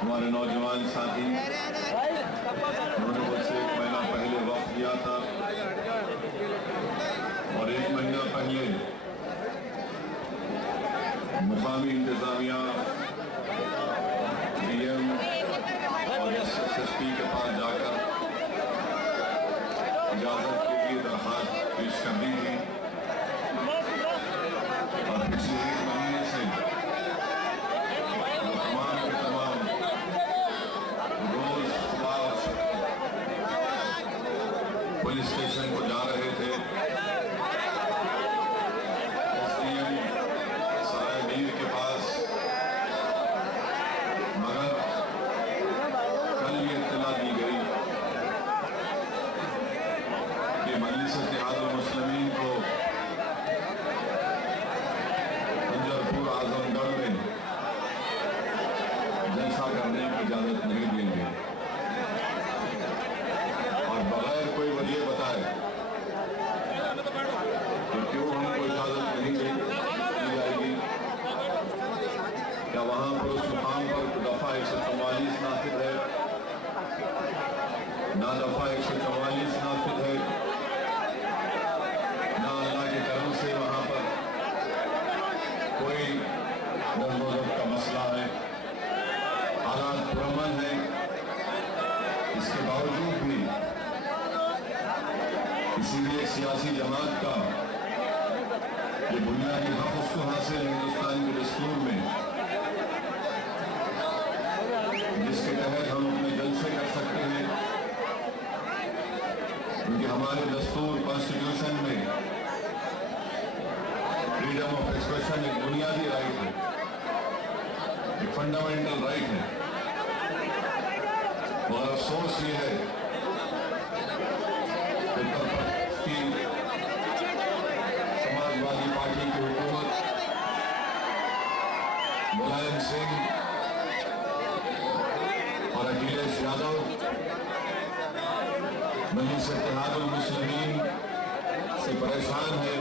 हमारे नौजवान साथी, उन्होंने मुझसे 1 महीना पहले वक्त दिया था और 1 महीना पहले मुकामी इंतजामिया, डीएम और एसएसपी के पास जाकर इजाजत के लिए दरखास्त पेश कर दी थी और पिछले 1 महीने से तमाम के तमाम रोज पुलिस स्टेशन को जा रहे थे। एसडीएम सरायडीह के पास, मगर कल ये इत्तला दी गई कि मजलिस इत्तेहादुल मुस्लिमीन को पंजरपुर आजमगढ़ में जलसा करने की इजाजत नहीं देंगे और बगैर कोई वजह बताए तो क्यों हमको इजाजत नहीं दी जाएगी। क्या वहां पर उस मुकाम पर दफा 144 नाफिज है, ना दफा 144 नाफिज है, ना अल्लाह के करम से वहां पर कोई नज़्म का मसला है, हालात पुरअमन है। इसके बावजूद भी किसी भी एक सियासी जमात का ये बुनियादी हक उसको हासिल है हिंदुस्तान के दस्तूर में, जिसके तहत हम अपने जलसे कर सकते हैं, क्योंकि हमारे दस्तूर कॉन्स्टिट्यूशन में फ्रीडम ऑफ एक्सप्रेशन एक बुनियादी राइट है, एक फंडामेंटल राइट है। और अफसोस ये है कि समाजवादी पार्टी की हुकूमत मुलायम सिंह और अखिलेश यादव मजलिस इत्तेहादुल मुस्लिमीन से परेशान है,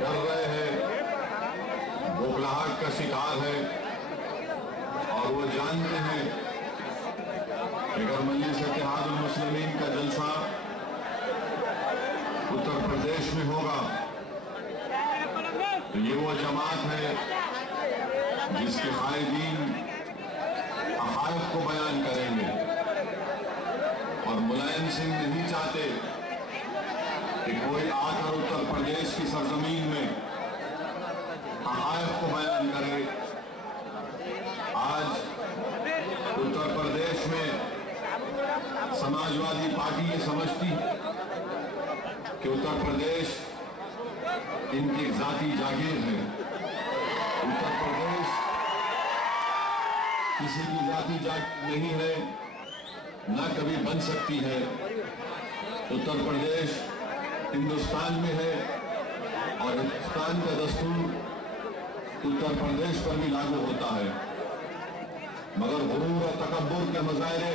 डर रहे हैं, बौखलाहट का शिकार है और वो जानते हैं कि अगर मजलिस इत्तेहादुल मुस्लिमीन का जलसा उत्तर प्रदेश में होगा तो ये वो जमात है जिसके कायदीन हक़ाइक़ को बयान करेंगे और मुलायम सिंह नहीं चाहते कि कोई आकर उत्तर प्रदेश की सरजमीन में हक़ाइक़ को बयान करे। आज उत्तर प्रदेश में समाजवादी पार्टी ये समझती है कि उत्तर प्रदेश इनकी जाती जागीर है। उत्तर प्रदेश किसी की जाती जागीर नहीं है, ना कभी बन सकती है। उत्तर प्रदेश हिंदुस्तान में है और हिंदुस्तान का दस्तूर उत्तर प्रदेश पर भी लागू होता है, मगर गुरूर और तकब्बुर के मुजाहरे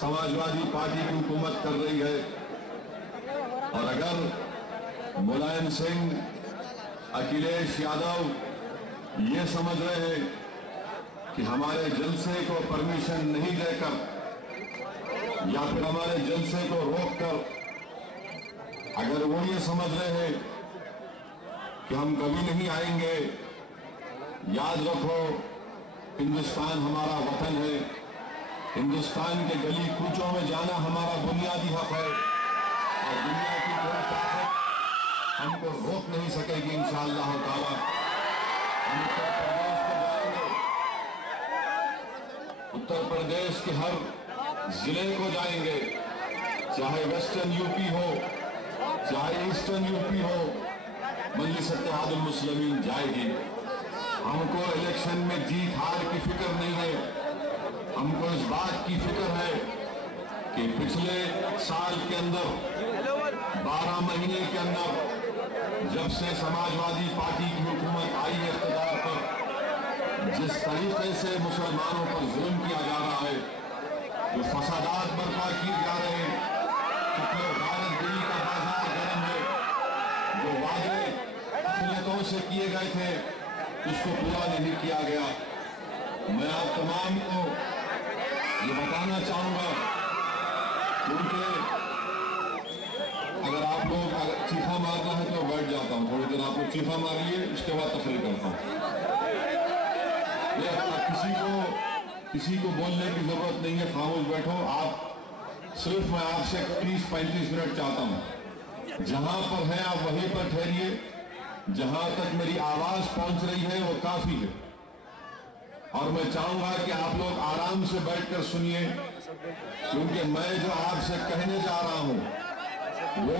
समाजवादी पार्टी की हुकूमत कर रही है। और अगर मुलायम सिंह, अखिलेश यादव ये समझ रहे हैं कि हमारे जलसे को परमिशन नहीं देकर या फिर हमारे जलसे को रोककर अगर वो ये समझ रहे हैं कि हम कभी नहीं आएंगे, याद रखो हिंदुस्तान हमारा वतन है, हिंदुस्तान के गली कूचों में जाना हमारा बुनियादी हक है और दुनिया की कोई ताकत हमको रोक नहीं सकेगी। इंशाअल्लाह ताला हम उत्तर प्रदेश के हर जिले को जाएंगे, चाहे वेस्टर्न यूपी हो चाहे ईस्टर्न यूपी हो, मजलिस इत्तेहादुल मुस्लिमीन जाएगी। हमको इलेक्शन में जीत हार की फिक्र नहीं है, हमको इस बात की फिक्र है कि पिछले साल के अंदर 12 महीने के अंदर जब से समाजवादी पार्टी की हुकूमत आई है इख्तियार पर, जिस तरीके से मुसलमानों पर जुल्म किया जा रहा है, जो फसादात बर्पा किए जा रहे हैं, कितने भारत दिल्ली का बाजार गर्म है, जो वादे अक़लियतों से किए गए थे उसको पूरा नहीं किया गया। मैं आप तमाम को ये बताना चाहूंगा, क्योंकि अगर आप लोग चीखा मारना है तो बैठ जाता हूं, थोड़ी देर आप लोग चीखा मारिए, उसके बाद तकरीर करता हूं। किसी को बोलने की जरूरत नहीं है, खामोश बैठो आप। सिर्फ मैं आपसे 30-35 मिनट चाहता हूं, जहां पर है आप वहीं पर ठहरिए। जहां तक मेरी आवाज पहुंच रही है वो काफी है, और मैं चाहूंगा कि आप लोग आराम से बैठकर सुनिए, क्योंकि मैं जो आपसे कहने जा रहा हूं वो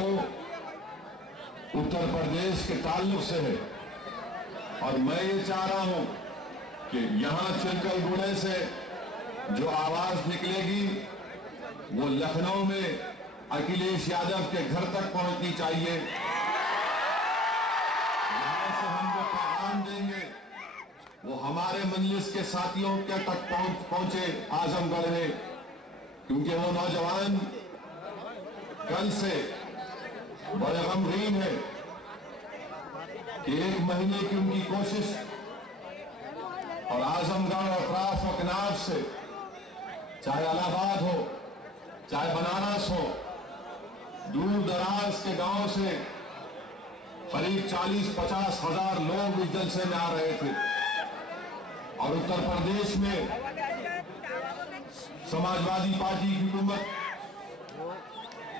उत्तर प्रदेश के ताल्लुक से है। और मैं ये चाह रहा हूं कि यहां चिलकलगुड़े से जो आवाज निकलेगी वो लखनऊ में अखिलेश यादव के घर तक पहुंचनी चाहिए। यहां से हम जो पैगाम देंगे वो हमारे मजलिस के साथियों के तक पहुंचे आजमगढ़ में, क्योंकि वो नौजवान कल से बड़े गमगीन है कि 1 महीने की उनकी कोशिश और आजमगढ़ और अतराफ अकनाफ से, चाहे इलाहाबाद हो चाहे बनारस हो, दूर दराज के गांव से करीब 40-50 हजार लोग इस जलसे में आ रहे थे। और उत्तर प्रदेश में समाजवादी पार्टी की हुकूमत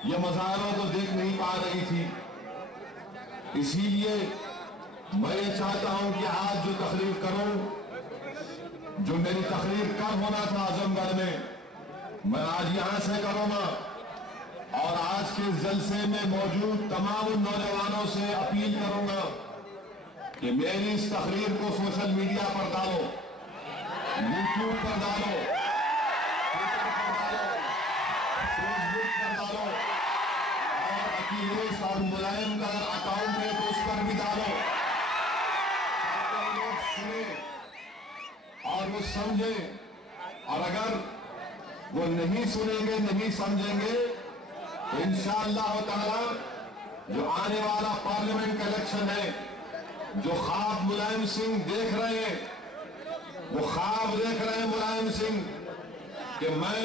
ये मजारों को देख नहीं पा रही थी। इसीलिए मैं ये चाहता हूं कि आज जो तकरीर करूं, जो मेरी तकरीर कब होना था आजमगढ़ में, मैं आज यहां से करूंगा। और आज के इस जलसे में मौजूद तमाम नौजवानों से अपील करूंगा कि मेरी इस तकरीर को सोशल मीडिया पर डालो, यूट्यूब पर डालो, ट्विटर पर डालो, फेसबुक पर डालो, और अखिलेश और मुलायम का अकाउंट है तो उस पर भी डालो, ताकि लोग सुने और वो समझे। और अगर वो नहीं सुनेंगे, नहीं समझेंगे, तो इंशाअल्लाह ताला जो आने वाला पार्लियामेंट का इलेक्शन है, जो ख्वाब मुलायम सिंह देख रहे हैं, वो ख्वाब देख रहे हैं मुलायम सिंह कि मैं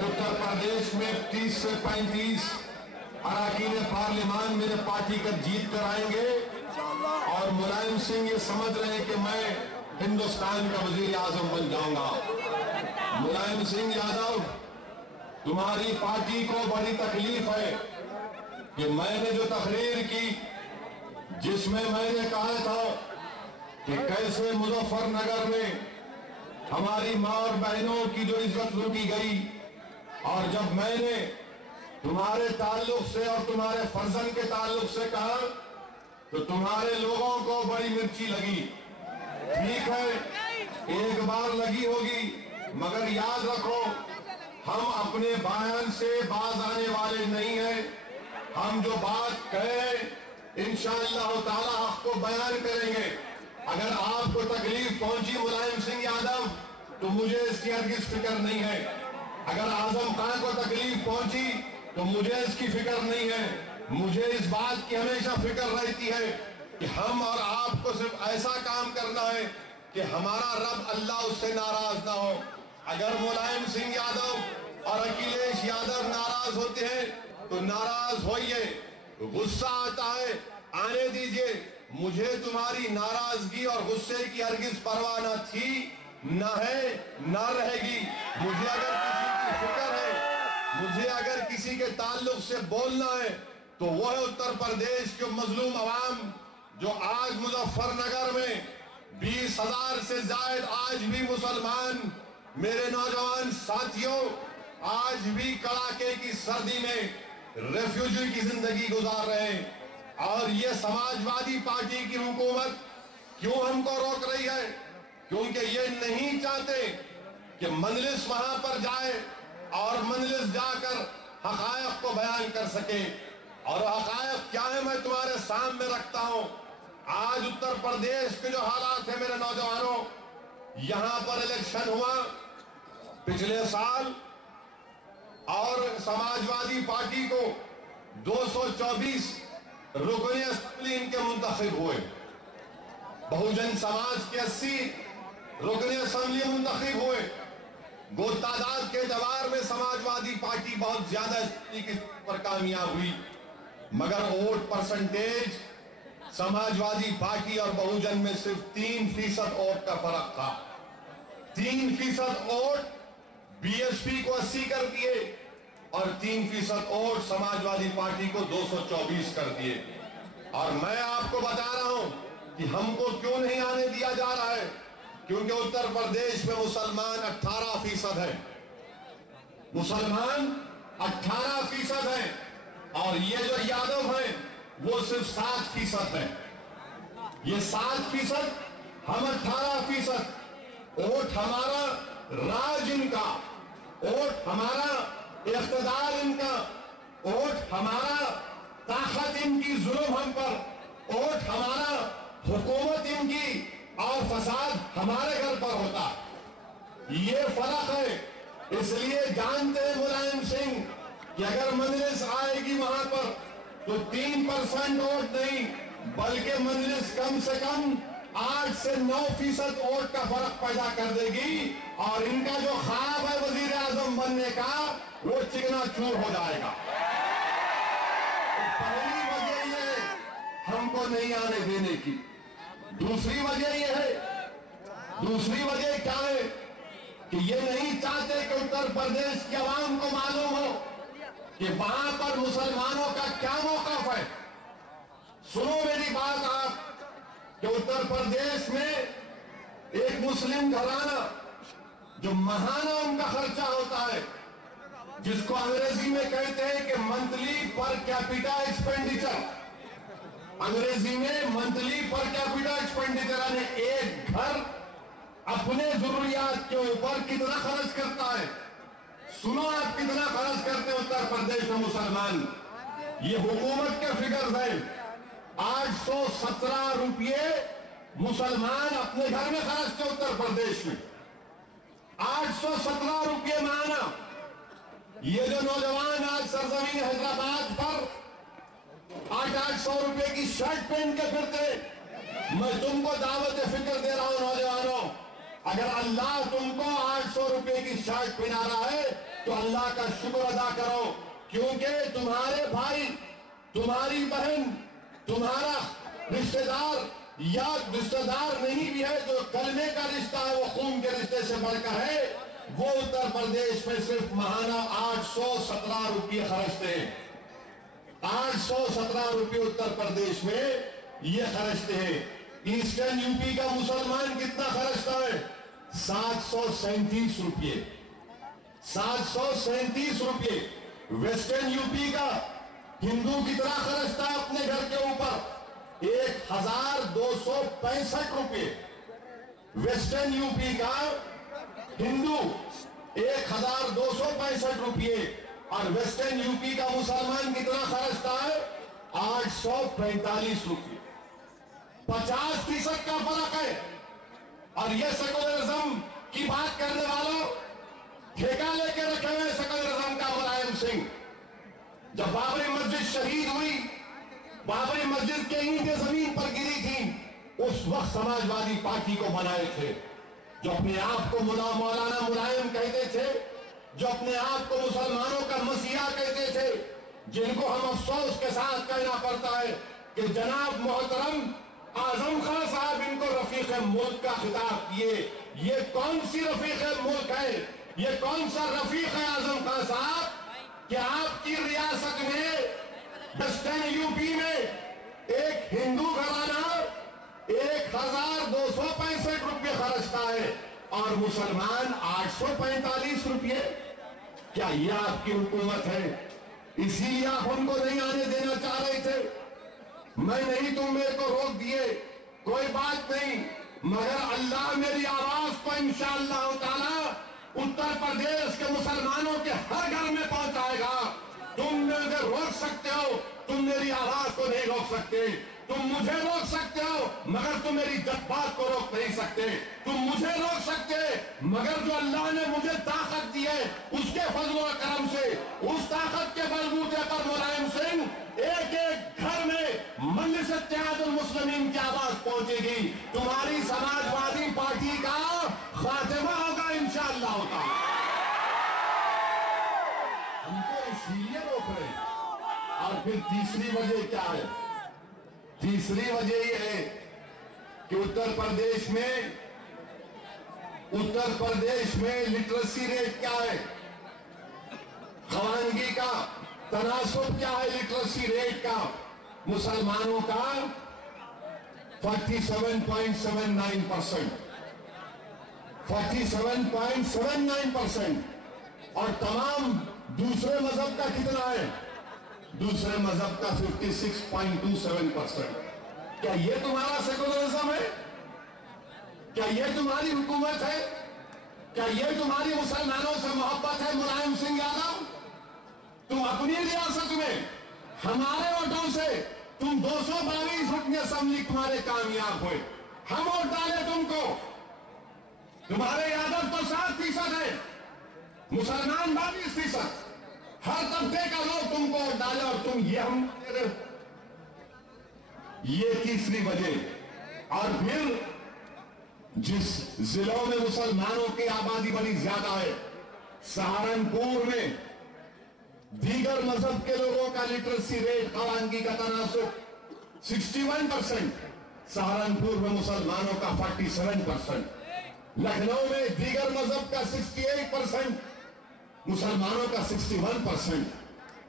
उत्तर प्रदेश में 30 से 35 अरकान पार्लियामान मेरे पार्टी का जीत कर आएंगे। और मुलायम सिंह ये समझ रहे हैं कि मैं हिंदुस्तान का वजीर आजम बन जाऊंगा। मुलायम सिंह यादव, तुम्हारी पार्टी को बड़ी तकलीफ है कि मैंने जो तकरीर की, जिसमें मैंने कहा था कि कैसे मुजफ्फरनगर में हमारी मां और बहनों की जो इज्जत लूटी गई, और जब मैंने तुम्हारे ताल्लुक से और तुम्हारे फर्जन के ताल्लुक से कहा तो तुम्हारे लोगों को बड़ी मिर्ची लगी। ठीक है, एक बार लगी होगी, मगर याद रखो हम अपने बयान से बाज आने वाले नहीं हैं। हम जो बात कहें इंशाअल्लाह ताला आपको बयान करेंगे। अगर आपको तकलीफ पहुंची मुलायम सिंह यादव, तो मुझे इसकी हरगिज़ फिक्र नहीं है। अगर आजम खान को तकलीफ पहुंची तो मुझे इसकी फिक्र नहीं है। मुझे इस बात की हमेशा फिक्र रहती है कि हम और आपको सिर्फ ऐसा काम करना है कि हमारा रब अल्लाह उससे नाराज ना हो। अगर मुलायम सिंह यादव और अखिलेश यादव नाराज होते हैं तो नाराज होइए, गुस्सा आता है आने दीजिए। मुझे तुम्हारी नाराजगी और गुस्से की हरगिज़ परवाह न थी, न है, न रहेगी। मुझे अगर किसी की फिक्र है, मुझे अगर किसी के ताल्लुक से बोलना है, तो वो है उत्तर प्रदेश के मजलूम अवाम जो आज मुजफ्फरनगर में 20,000 से ज्यादा आज भी मुसलमान मेरे नौजवान साथियों आज भी कड़ाके की सर्दी में रेफ्यूजी की जिंदगी गुजार रहे हैं। और ये समाजवादी पार्टी की हुकूमत क्यों हमको रोक रही है? क्योंकि ये नहीं चाहते कि मजलिस वहां पर जाए और मजलिस जाकर हकायक को बयान कर सके। और हकायक क्या है मैं तुम्हारे सामने रखता हूं। आज उत्तर प्रदेश के जो हालात है मेरे नौजवानों, यहां पर इलेक्शन हुआ पिछले साल और समाजवादी पार्टी को 224 रुकने असेंबली इनके मुंतखब हुए। बहुजन समाज के 80 रुकने असम्बली मुंतखब हुए। गो तादाद के एतबार में समाजवादी पार्टी बहुत ज्यादा पर कामयाब हुई, मगर वोट परसेंटेज समाजवादी पार्टी और बहुजन में सिर्फ 3% वोट का फर्क था। 3% वोट बीएसपी को 80 कर दिए और 3% वोट समाजवादी पार्टी को 224 कर दिए। और मैं आपको बता रहा हूं कि हमको क्यों नहीं आने दिया जा रहा है, क्योंकि उत्तर प्रदेश में मुसलमान 18% है। मुसलमान 18% है और ये जो यादव हैं वो सिर्फ 7% है। ये 7%, हम 18%। वोट हमारा, राज इनका, वोट हमारा, इख्तिदार इनका, वोट हमारा, ताकत इनकी, जुल्म हम पर, वोट हमारा, हुकूमत इनकी और फसाद हमारे घर पर होता। ये फर्क है। इसलिए जानते हैं मुलायम सिंह कि अगर मजलिस आएगी वहां पर तो 3% वोट नहीं बल्कि मजलिस कम से कम 8 से 9% वोट का फर्क पैदा कर देगी और इनका जो ख्वाब है वजीर आजम बनने का वो चिकना चूर हो जाएगा। तो पहली वजह ये है हमको नहीं आने देने की। दूसरी वजह ये है, दूसरी वजह क्या है कि ये नहीं चाहते कि उत्तर प्रदेश की आवाम को मालूम हो कि वहां पर मुसलमानों का क्या मौक़िफ़ है। सुनो मेरी बात आप कि उत्तर प्रदेश में एक मुस्लिम घराना जो महाना उनका खर्चा होता है, जिसको अंग्रेजी में कहते हैं कि मंथली पर कैपिटा एक्सपेंडिचर, अंग्रेजी में मंथली पर कैपिटा एक्सपेंडिचर, यानी एक घर अपने जरूरियात के ऊपर कितना खर्च करता है। सुनो आप कितना खर्च करते हैं उत्तर प्रदेश में मुसलमान। ये हुकूमत के फिगर्स हैं। 817 रुपये मुसलमान अपने घर में खर्चते उत्तर प्रदेश में। 817 रुपये माना। ये जो नौजवान आज सरजमीन हैदराबाद पर 800 रुपये की शर्ट पहन के फिरते, मैं तुमको दावत फिक्र दे रहा हूं नौजवानों, अगर अल्लाह तुमको 800 रुपये की शर्ट पहना रहा है तो अल्लाह का शुक्र अदा करो, क्योंकि तुम्हारे भाई, तुम्हारी बहन, तुम्हारा रिश्तेदार या रिश्तेदार नहीं भी है, जो कलमे का रिश्ता है वो खून के रिश्ते से बढ़कर है, वो उत्तर प्रदेश में सिर्फ महाना 817 रुपये खर्चते हैं। 817 रुपये उत्तर प्रदेश में ये खर्चते हैं। ईस्टर्न यूपी का मुसलमान कितना खर्चता है? 737 रुपये। 737 रुपये। वेस्टर्न यूपी का हिंदू कितना खर्चता है अपने घर के ऊपर? 1265 रुपये। वेस्टर्न यूपी का हिंदू 1265 रुपये और वेस्टर्न यूपी का मुसलमान कितना खर्चता है? 845 रुपये। 50% का फर्क है। और ये सेकुलरिज्म की बात करने वालों ठेका लेके रखे हुए सेकुलरिज्म का मुलायम सिंह। जब बाबरी मस्जिद शहीद हुई, बाबरी मस्जिद के ईंटें जमीन पर गिरी थी, उस वक्त समाजवादी पार्टी को बनाए थे, जो अपने आप को मौलाना मुलायम कहते थे, जो अपने आप को मुसलमानों का मसीहा कहते थे, जिनको हम अफसोस के साथ कहना पड़ता है कि जनाब मोहतरम आजम खान साहब इनको रफीक मुल्क का खिताब किए। ये कौन सी रफीक मुल्क है? ये कौन सा रफीक है आजम खान साहब कि आपकी रियासत में वेस्टर्न यूपी में एक हिंदू घराना 1265 रुपये खर्चता है और मुसलमान 845 रुपये। क्या ये आपकी हुकूमत है? इसीलिए आप हमको नहीं आने देना चाह रहे थे। मैं नहीं, तुम मेरे को रोक दिए, कोई बात नहीं, मगर अल्लाह मेरी आवाज को इंशाअल्लाह ताला उत्तर प्रदेश के मुसलमानों के हर घर में पहुंचाएगा। तुम मुझे रोक सकते हो, तुम मेरी आवाज को नहीं रोक सकते। तुम मुझे रोक सकते हो मगर तुम मेरी जज्बात को रोक नहीं सकते। तुम मुझे रोक सकते मगर जो अल्लाह ने मुझे ताकत दी है उसके फजल व करम से, उस ताकत के बलबूते पर मुलायम सिंह एक एक घर में मजलिस इत्तेहादुल मुस्लिमीन की आवाज पहुंचेगी, तुम्हारी समाजवादी पार्टी का खात्मा होगा इंशाअल्लाह ताला। हमको इसीलिए रोक रहे हैं। और फिर तीसरी वजह क्या है? तीसरी वजह यह है कि उत्तर प्रदेश में लिटरेसी रेट क्या है, खवानगी का तनासुब क्या है लिटरेसी रेट का? मुसलमानों का 47.79%, 47.79%, और तमाम दूसरे मजहब का कितना है? दूसरे मजहब का 56.27%। क्या ये तुम्हारा सेकुलरिज्म है? क्या ये तुम्हारी हुकूमत है? क्या ये तुम्हारी मुसलमानों से मोहब्बत है? मुलायम सिंह यादव, तुम अपनी रियासत में हमारे वोटों से तुम 222 रुकन असेंबली तुम्हारे कामयाब हुए, हम वोट डाले तुमको। तुम्हारे यादव तो 7% है, मुसलमान 22%, हर तबके का लोग तुमको वोट डाले और तुम ये हम दे रहे हो। ये तीसरी वजह। और फिर जिस जिलों में मुसलमानों की आबादी बड़ी ज्यादा है, सहारनपुर में दीगर मजहब के लोगों का लिटरेसी रेट, खवानगी का तनासुब 61%, सहारनपुर में मुसलमानों का 47%, लखनऊ में दीगर मजहब का 68%, मुसलमानों का 61%,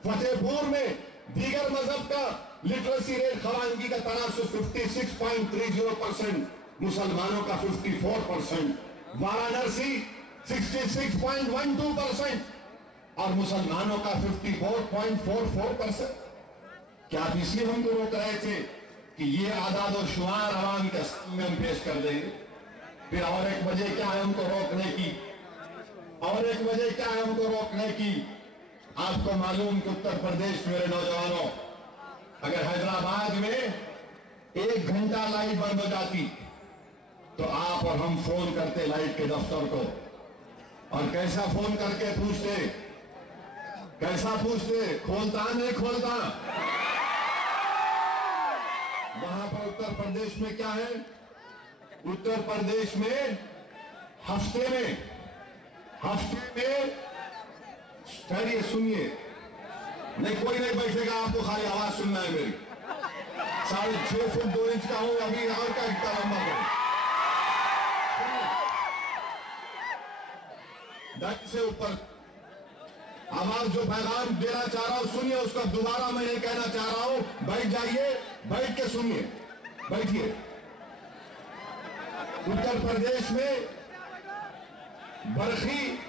फतेहपुर में दीगर मजहब का लिटरेसी रेट, खवानगी का तनासुब 56.30%, मुसलमानों का 54%, वाराणसी 66.12% और मुसलमानों का 54.44%। क्या आप इसलिए हमको रोक रहे थे कि ये आदाद और शुमार आवाम के सामने हम पेश कर देंगे? फिर और एक वजह क्या है हमको रोकने की? और एक वजह क्या है हमको रोकने की? आपको मालूम कि उत्तर प्रदेश, मेरे नौजवानों, अगर हैदराबाद में 1 घंटा लाइट बंद हो जाती तो आप और हम फोन करते लाइट के दफ्तर को, और कैसा फोन करके पूछते, खोलता नहीं खोलता? वहां पर उत्तर प्रदेश में क्या है? उत्तर प्रदेश में हफ्ते में ठहरिए, सुनिए, नहीं कोई नहीं बैठेगा, आपको खाली आवाज सुनना है मेरी। 6.5 फुट 2 इंच का हूं अभी, और का इतना लंबा है। ढंग से ऊपर आवाज जो पैगाम देना चाह रहा हूं सुनिए, उसका दोबारा मैं ये कहना चाह रहा हूं, बैठ जाइए, बैठ के सुनिए, बैठिए। उत्तर प्रदेश में बरखी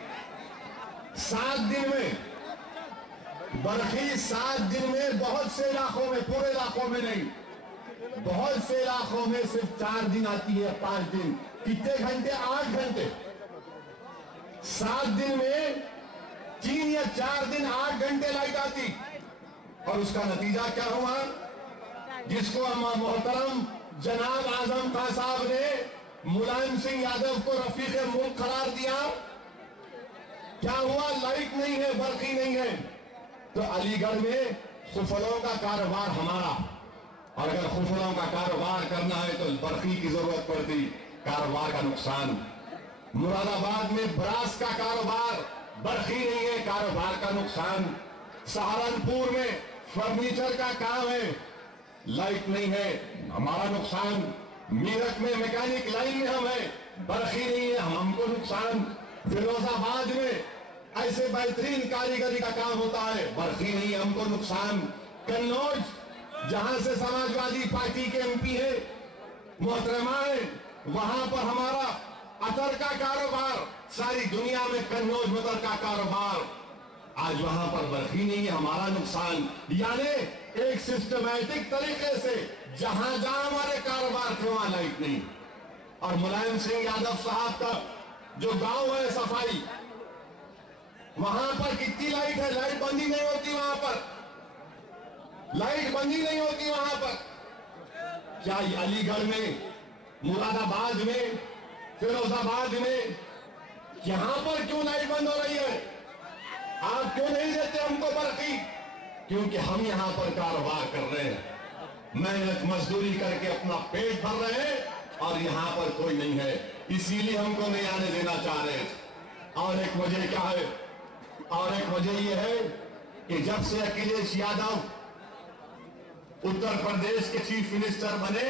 7 दिन में बहुत से इलाकों में, पूरे इलाकों में नहीं, बहुत से इलाकों में सिर्फ 4 दिन आती है, 5 दिन। कितने घंटे? 8 घंटे। 7 दिन में 3 या 4 दिन 8 घंटे लाइट आती, और उसका नतीजा क्या हुआ? जिसको मोहतरम जनाब आजम खान साहब ने मुलायम सिंह यादव को रफीक मुल्क करार दिया। क्या हुआ? लाइट नहीं है, बरखी नहीं है, तो अलीगढ़ में खुफलों का कारोबार हमारा, और अगर खुफलों का कारोबार करना है तो बरखी की जरूरत पड़ती, कारोबार का नुकसान। मुरादाबाद में ब्रास का कारोबार, बरखी नहीं है, कारोबार का नुकसान। सहारनपुर में फर्नीचर का काम है, लाइट नहीं है, हमारा नुकसान। मेरठ में मैकेनिक लाइन में हम है, बरखी नहीं है, हमको नुकसान। फिरोजाबाद में ऐसे बेहतरीन कारीगरी का काम होता है, बरखी नहीं है, हमको नुकसान। कन्नौज, जहां से समाजवादी पार्टी के एमपी है मोहतरमाए, वहां पर हमारा अतर का कारोबार, सारी दुनिया में कन्नौज में अतर का कारोबार, आज वहां पर बरखी नहीं है, हमारा नुकसान। यानी एक सिस्टमैटिक तरीके से जहां जहां हमारे कारोबार थे वहां लाइट नहीं। और मुलायम सिंह यादव साहब का जो गांव है सफाई, वहां पर कितनी लाइट है? लाइट बंदी नहीं होती वहां पर, लाइट बंदी नहीं होती वहां पर। क्या अलीगढ़ में, मुरादाबाद में, फिरोजाबाद में, यहां पर क्यों लाइट बंद हो रही है? आप क्यों नहीं देते हमको बरखी? क्योंकि हम यहां पर कारोबार कर रहे हैं। मेहनत मजदूरी करके अपना पेट भर रहे हैं और यहां पर कोई नहीं है, इसीलिए हमको नहीं आने देना चाह रहे थे। और एक वजह क्या है? और एक वजह यह है कि जब से अखिलेश यादव उत्तर प्रदेश के चीफ मिनिस्टर बने,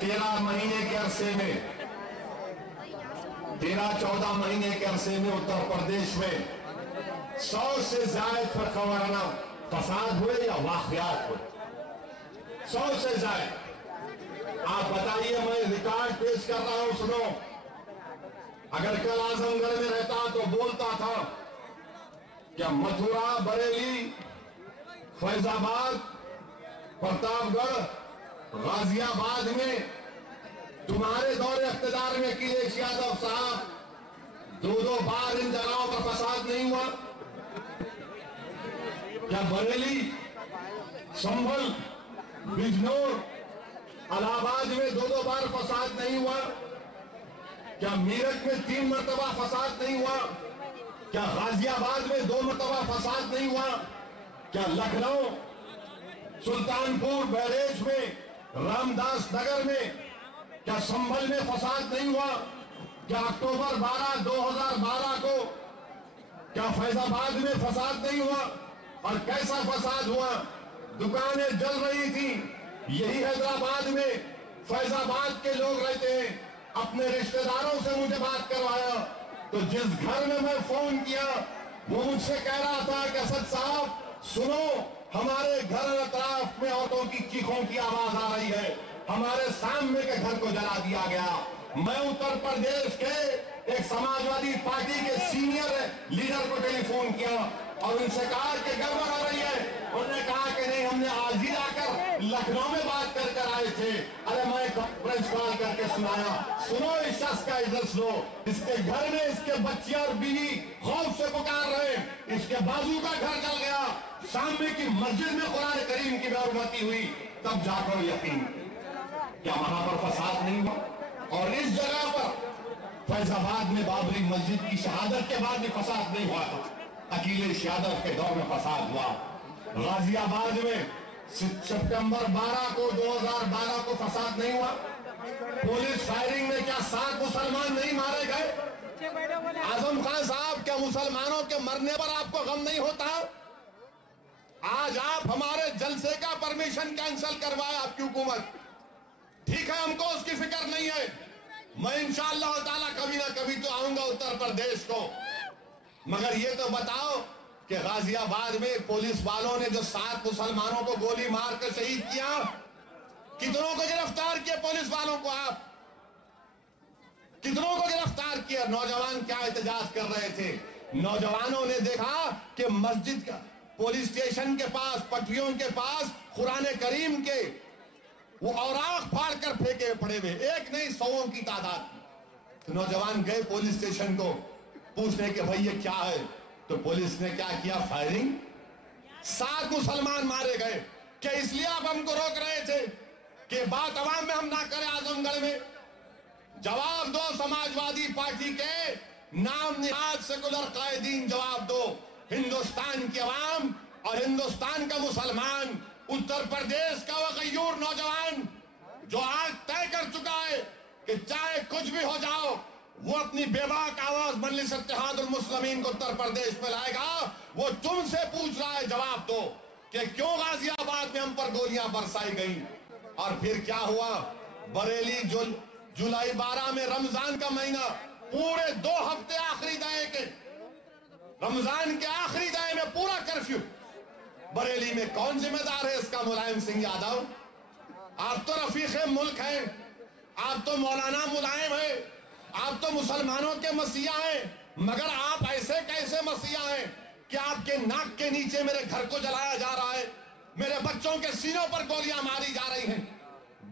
13 महीने के अरसे में 13-14 महीने के अरसे में उत्तर प्रदेश में 100 से ज्यादा फरकवाराना फसाद हुए या वाकयात हुए, 100 से ज्यादा। आप बताइए, मैं रिकॉर्ड पेश कर रहा हूं, सुनो। अगर कल आजमगढ़ में रहता तो बोलता था क्या मथुरा, बरेली, फैजाबाद, प्रतापगढ़, गाजियाबाद में तुम्हारे दौरे इख्तियार में अखिलेश यादव साहब 2-2 बार इन जगहों पर फसाद नहीं हुआ? क्या बरेली, संभल, बिजनौर, इलाहाबाद में 2-2 बार फसाद नहीं हुआ? क्या मीरठ में 3 मरतबा फसाद नहीं हुआ? क्या गाजियाबाद में 2 मरतबा फसाद नहीं हुआ? क्या लखनऊ, सुल्तानपुर, बहरेज में, रामदास नगर में, क्या संभल में फसाद नहीं हुआ? क्या अक्टूबर 12, 2012 को क्या फैजाबाद में फसाद नहीं हुआ? और कैसा फसाद हुआ? दुकानें जल रही थी। यही हैदराबाद में फैजाबाद के लोग रहते हैं, अपने रिश्तेदारों से मुझे बात करवाया, तो जिस घर में मैं फोन किया वो मुझसे कह रहा था कि असद साहब सुनो, हमारे घर अतराफ में औरतों की चीखों की आवाज आ रही है, हमारे सामने के घर को जला दिया गया। मैं उत्तर प्रदेश के एक समाजवादी पार्टी के सीनियर लीडर को टेलीफोन किया और उनसे कहा कि गड़बड़ हो रही है। उन्होंने कहा कि नहीं, हमने आज ही आकर लखनऊ में बात कर आए थे। अरे मैं कॉन्फ्रेंस कॉल करके सुनाया, सुनो इस शख्स का एड्रेस लो, इसके घर में इसके बच्चे और बीवी खौफ से पुकार रहे, इसके बाजू का घर जल गया, सामने की मस्जिद में कुरान करीम की बेरुमती हुई, तब जाकर यकीन। क्या वहां पर फसाद नहीं हुआ? और इस जगह पर फैजाबाद में बाबरी मस्जिद की शहादत के बाद भी फसाद नहीं हुआ था, अखिलेश यादव के दौर में फसाद हुआ। गाजियाबाद में सितंबर 12 को 2012 को फसाद नहीं हुआ? पुलिस फायरिंग में क्या 7 मुसलमान नहीं मारे गए? आजम खान साहब, क्या मुसलमानों के मरने पर आपको गम नहीं होता? आज आप हमारे जलसे का परमिशन कैंसिल करवाए आपकी हुकूमत। ठीक है, हमको उसकी फिक्र नहीं है, मैं इंशाअल्लाह ताला कभी ना कभी तो आऊंगा उत्तर प्रदेश को। मगर ये तो बताओ कि गाजियाबाद में पुलिस वालों ने जो 7 मुसलमानों को गोली मारकर शहीद किया, कितनों को गिरफ्तार किया? पुलिस वालों को आप कितनों को गिरफ्तार किया? नौजवान क्या एहतजाज कर रहे थे? नौजवानों ने देखा कि मस्जिद का, पुलिस स्टेशन के पास, पटरियों के पास कुरान करीम के वो औराक फाड़ कर फेंके पड़े हुए, एक नहीं 100 की तादाद। तो नौजवान गए पुलिस स्टेशन को पूछने के भाई ये क्या है, तो पुलिस ने क्या किया? फायरिंग। 7 मुसलमान मारे गए। क्या इसलिए आप हमको रोक रहे थे कि बात अवाम में हम ना करें आजमगढ़ में? जवाब दो समाजवादी पार्टी के नाम निहाद सेकुलर कायदीन, जवाब दो। हिंदुस्तान की अवाम और हिंदुस्तान का मुसलमान, उत्तर प्रदेश का वो गयूर नौजवान जो आज तय कर चुका है कि चाहे कुछ भी हो जाओ वो अपनी बेबाक आवाज मजलिस इत्तेहादुल मुस्लिमीन को उत्तर प्रदेश में लाएगा, वो तुमसे पूछ रहा है, जवाब दो कि क्यों गाजियाबाद में हम पर गोलियां बरसाई गई? और फिर क्या हुआ? बरेली जुलाई 12 में रमजान का महीना, पूरे 2 हफ्ते आखिरी दाए के, रमजान के आखिरी दाए में पूरा कर्फ्यू। बरेली में कौन जिम्मेदार है इसका? मुलायम सिंह यादव। आप तो रफीक मुल्क हैं, आप तो मौलाना मुलायम हैं, आप तो मुसलमानों के मसीहा हैं, मगर आप ऐसे कैसे मसीहा हैं कि आपके नाक के नीचे मेरे घर को जलाया जा रहा है, मेरे बच्चों के सीनों पर गोलियां मारी जा रही हैं।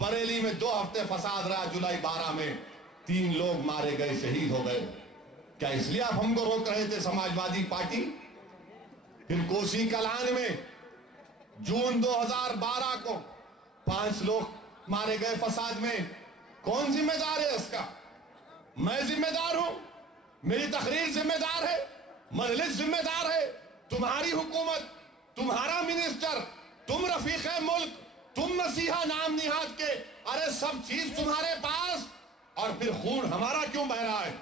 बरेली में 2 हफ्ते फसाद रहा, जुलाई 12 में 3 लोग मारे गए, शहीद हो गए। क्या इसलिए आप हमको रोक रहे थे समाजवादी पार्टी? फिर कोसी कलान में जून 2012 को 5 लोग मारे गए फसाद में। कौन जिम्मेदार है इसका? मैं जिम्मेदार हूं, मेरी तकरीर जिम्मेदार है, मजलिस जिम्मेदार है, तुम्हारी हुकूमत, तुम्हारा मिनिस्टर तुम रफीक मुल्क, तुम मसीहा नाम निहाद के, अरे सब चीज तुम्हारे पास, और फिर खून हमारा क्यों बह रहा है?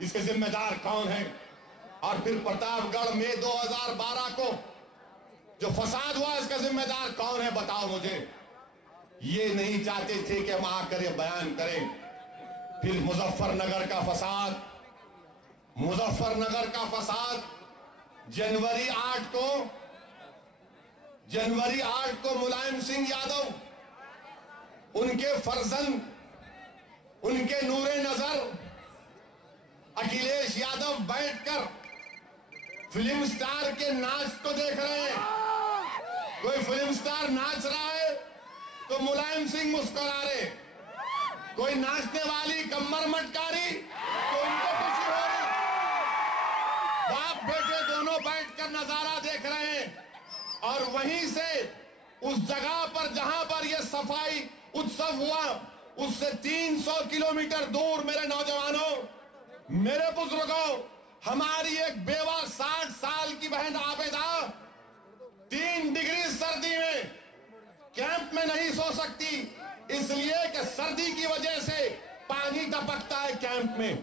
इसके जिम्मेदार कौन है? और फिर प्रतापगढ़ में 2012 को जो फसाद हुआ, इसका जिम्मेदार कौन है? बताओ मुझे। ये नहीं चाहते थे कि हम आकर ये बयान करें। फिर मुजफ्फरनगर का फसाद, मुजफ्फरनगर का फसाद जनवरी 8 को मुलायम सिंह यादव, उनके फर्जंद, उनके नूरे नजर अखिलेश यादव बैठकर फिल्म स्टार के नाच को देख रहे हैं। कोई फिल्म स्टार नाच रहा है तो मुलायम सिंह मुस्कुरा रहे, कोई नाचने वाली कमर मटकारी तो उनको खुशी हो रही। बाप बेटे दोनों बैठकर नजारा देख रहे हैं। और वहीं से उस जगह पर जहां पर यह सफाई उत्सव हुआ, उससे 300 किलोमीटर दूर मेरे नौजवानों, मेरे बुजुर्गों, हमारी एक बेवा 60 साल की बहन आबेदा 3 डिग्री सर्दी में कैंप में नहीं सो सकती, इसलिए कि सर्दी की वजह से पानी टपकता है कैंप में।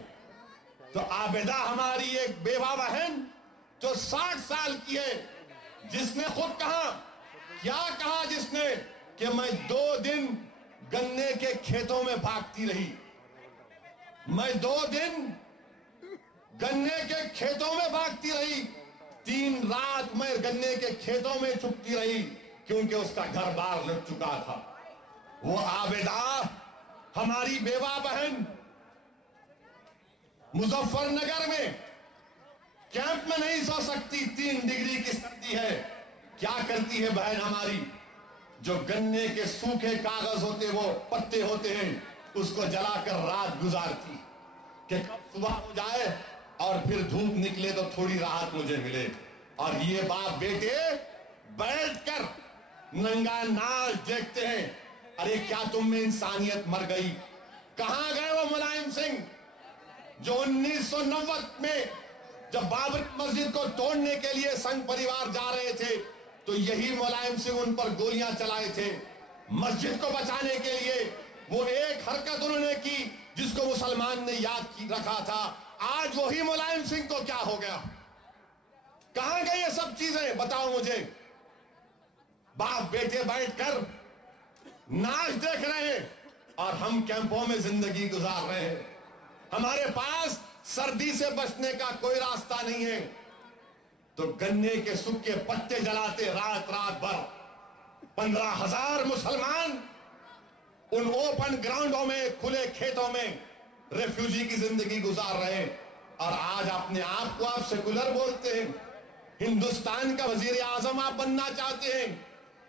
तो आबेदा हमारी एक बेवा बहन जो 60 साल की है, जिसने खुद कहा, क्या कहा जिसने, कि मैं 2 दिन गन्ने के खेतों में भागती रही, मैं 2 दिन गन्ने के खेतों में भागती रही, 3 रात में गन्ने के खेतों में छुपती रही, क्योंकि उसका घर बार लुट चुका था। वो आबेदा हमारी बेवा बहन मुजफ्फरनगर में कैंप में नहीं सो सकती, 3 डिग्री की सर्दी है। क्या करती है बहन हमारी? जो गन्ने के सूखे कागज होते, वो पत्ते होते हैं, उसको जलाकर रात गुजारती कि कब सुबह हो जाए और फिर धूप निकले तो थोड़ी राहत मुझे मिले। और ये बाप बेटे बैठकर नंगा नाच देखते हैं। अरे क्या तुम में इंसानियत मर गई? कहां गए वो मुलायम सिंह जो 1990 में जब बाबरी मस्जिद को तोड़ने के लिए संघ परिवार जा रहे थे, तो यही मुलायम सिंह उन पर गोलियां चलाए थे। मस्जिद को बचाने के लिए वो एक हरकत उन्होंने की जिसको मुसलमान ने याद की रखा था। आज वही मुलायम सिंह को क्या हो गया? कहां गई ये सब चीजें? बताओ मुझे। बाप बेटे बैठकर नाच देख रहे हैं और हम कैंपों में जिंदगी गुजार रहे हैं। हमारे पास सर्दी से बचने का कोई रास्ता नहीं है, तो गन्ने के सूखे पत्ते जलाते रात रात भर 15,000 मुसलमान उन ओपन ग्राउंडों में, खुले खेतों में रेफ्यूजी की जिंदगी गुजार रहे हैं। और आज अपने आप को आप सेकुलर बोलते हैं। हिंदुस्तान का वजीर आजम आप बनना चाहते हैं,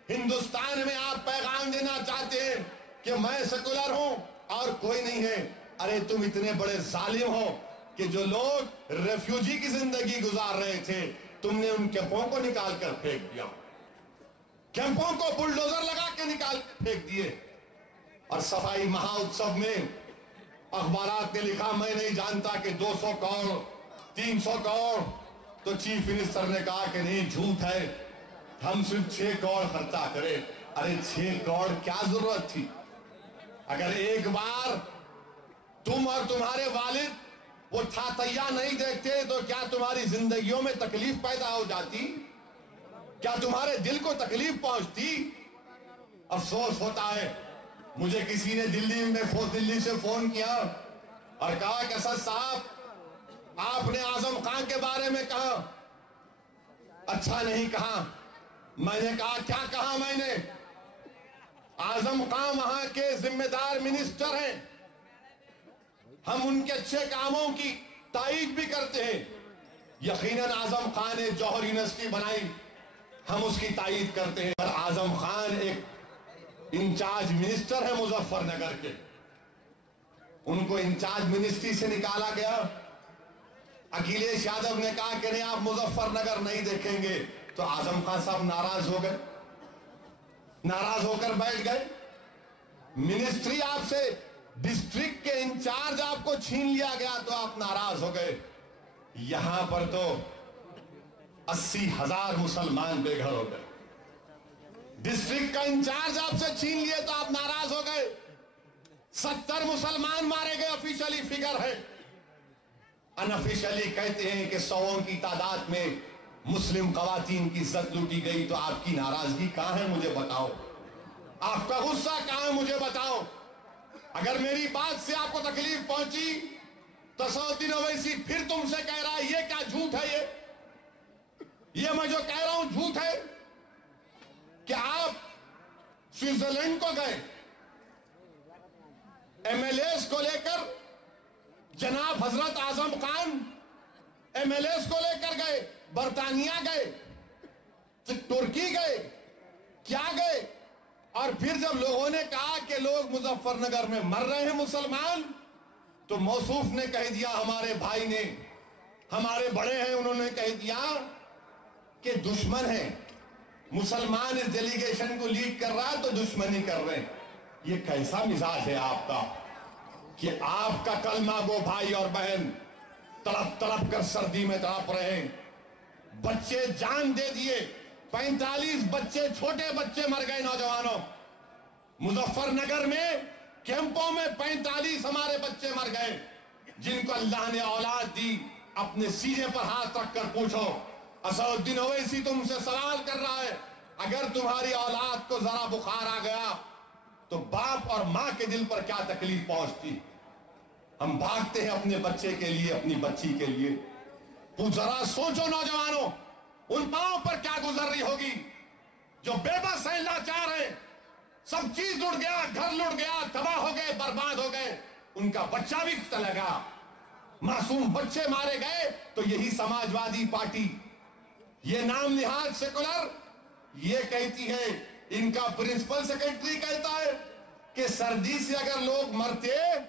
हिंदुस्तान में आप पैगाम देना चाहते हैं कि मैं सेकुलर हूं और कोई नहीं है। अरे तुम इतने बड़े जालिम हो कि जो लोग रेफ्यूजी की जिंदगी गुजार रहे थे, तुमने उन कैंपों को निकाल कर फेंक दिया, कैंपों को बुलडोजर लगा के निकाल कर फेंक दिए। और सफाई महाउत्सव में अखबारात ने लिखा, मैं नहीं जानता कि 200 करोड़ 300 करोड़, तो चीफ मिनिस्टर ने कहा कि नहीं, झूठ है, हम सिर्फ 6 करोड़ खर्चा करें। अरे 6 करोड़ क्या जरूरत थी? अगर एक बार तुम और तुम्हारे वालिद वो थातैया नहीं देखते तो क्या तुम्हारी जिंदगियों में तकलीफ पैदा हो जाती? क्या तुम्हारे दिल को तकलीफ पहुंचती? अफसोस होता है। मुझे किसी ने दिल्ली से फोन किया और कहा कि असद साहब, आपने आजम खान के बारे में कहा, अच्छा नहीं कहा। मैंने कहा, क्या कहा मैंने? आजम खान वहां के जिम्मेदार मिनिस्टर हैं, हम उनके अच्छे कामों की तारीफ भी करते हैं। यकीनन आजम खान ने जौहर यूनिवर्सिटी बनाई, हम उसकी तारीफ करते हैं। पर आजम खान एक इंचार्ज मिनिस्टर है मुजफ्फरनगर के, उनको इंचार्ज मिनिस्ट्री से निकाला गया। अखिलेश यादव ने कहा कि नहीं, आप मुजफ्फरनगर नहीं देखेंगे, तो आजम खान साहब नाराज हो गए, नाराज होकर बैठ गए। मिनिस्ट्री आपसे, डिस्ट्रिक्ट के इंचार्ज आपको छीन लिया गया तो आप नाराज हो गए। यहां पर तो 80,000 मुसलमान बेघर हो गए, डिस्ट्रिक्ट का इंचार्ज आपसे छीन लिए तो आप नाराज हो गए। 70 मुसलमान मारे गए, ऑफिशियली फिगर है। अनऑफिशियली कहते हैं कि 100 की तादाद में मुस्लिम खवातीन की इज्जत लूटी गई। तो आपकी नाराजगी कहां है मुझे बताओ, आपका गुस्सा कहां है मुझे बताओ। अगर मेरी बात से आपको तकलीफ पहुंची तो असदुद्दीन ओवैसी फिर तुमसे कह रहा है ये क्या झूठ है, ये मैं जो कह रहा हूं झूठ है। कि आप स्विट्जरलैंड को गए एमएलएस को लेकर, जनाब हजरत आजम खान एमएलएस को लेकर गए, बर्तानिया गए, तुर्की गए, क्या गए। और फिर जब लोगों ने कहा कि लोग मुजफ्फरनगर में मर रहे हैं मुसलमान, तो मौसूफ ने कह दिया, हमारे भाई ने, हमारे बड़े हैं, उन्होंने कह दिया कि दुश्मन है मुसलमान, इस डेलीगेशन को लीड कर रहा है तो दुश्मनी कर रहे हैं। ये कैसा मिजाज है आपका कि आपका कलमा गो भाई और बहन तड़प तड़प कर सर्दी में तड़प रहे हैं। बच्चे जान दे दिए, 45 बच्चे, छोटे बच्चे मर गए नौजवानों। मुजफ्फरनगर में कैंपों में 45 हमारे बच्चे मर गए, जिनको अल्लाह ने औलाद दी। अपने सीने पर हाथ रखकर पूछो, असदुद्दीन ओवैसी तुमसे सवाल कर रहा है, अगर तुम्हारी औलाद को जरा बुखार आ गया तो बाप और मां के दिल पर क्या तकलीफ पहुंचती। हम भागते हैं अपने बच्चे के लिए, अपनी बच्ची के लिए। तू जरा सोचो नौजवानों, उन माओं पर क्या गुजर रही होगी जो बेबस हैं, लाचार हैं, सब चीज लुट गया, घर लुट गया, तबाह हो गए, बर्बाद हो गए, उनका बच्चा भी चला गया, मासूम बच्चे मारे गए। तो यही समाजवादी पार्टी, ये नाम निहाल सेकुलर, ये कहती है, इनका प्रिंसिपल सेक्रेटरी कहता है कि सर्दी से अगर लोग मरते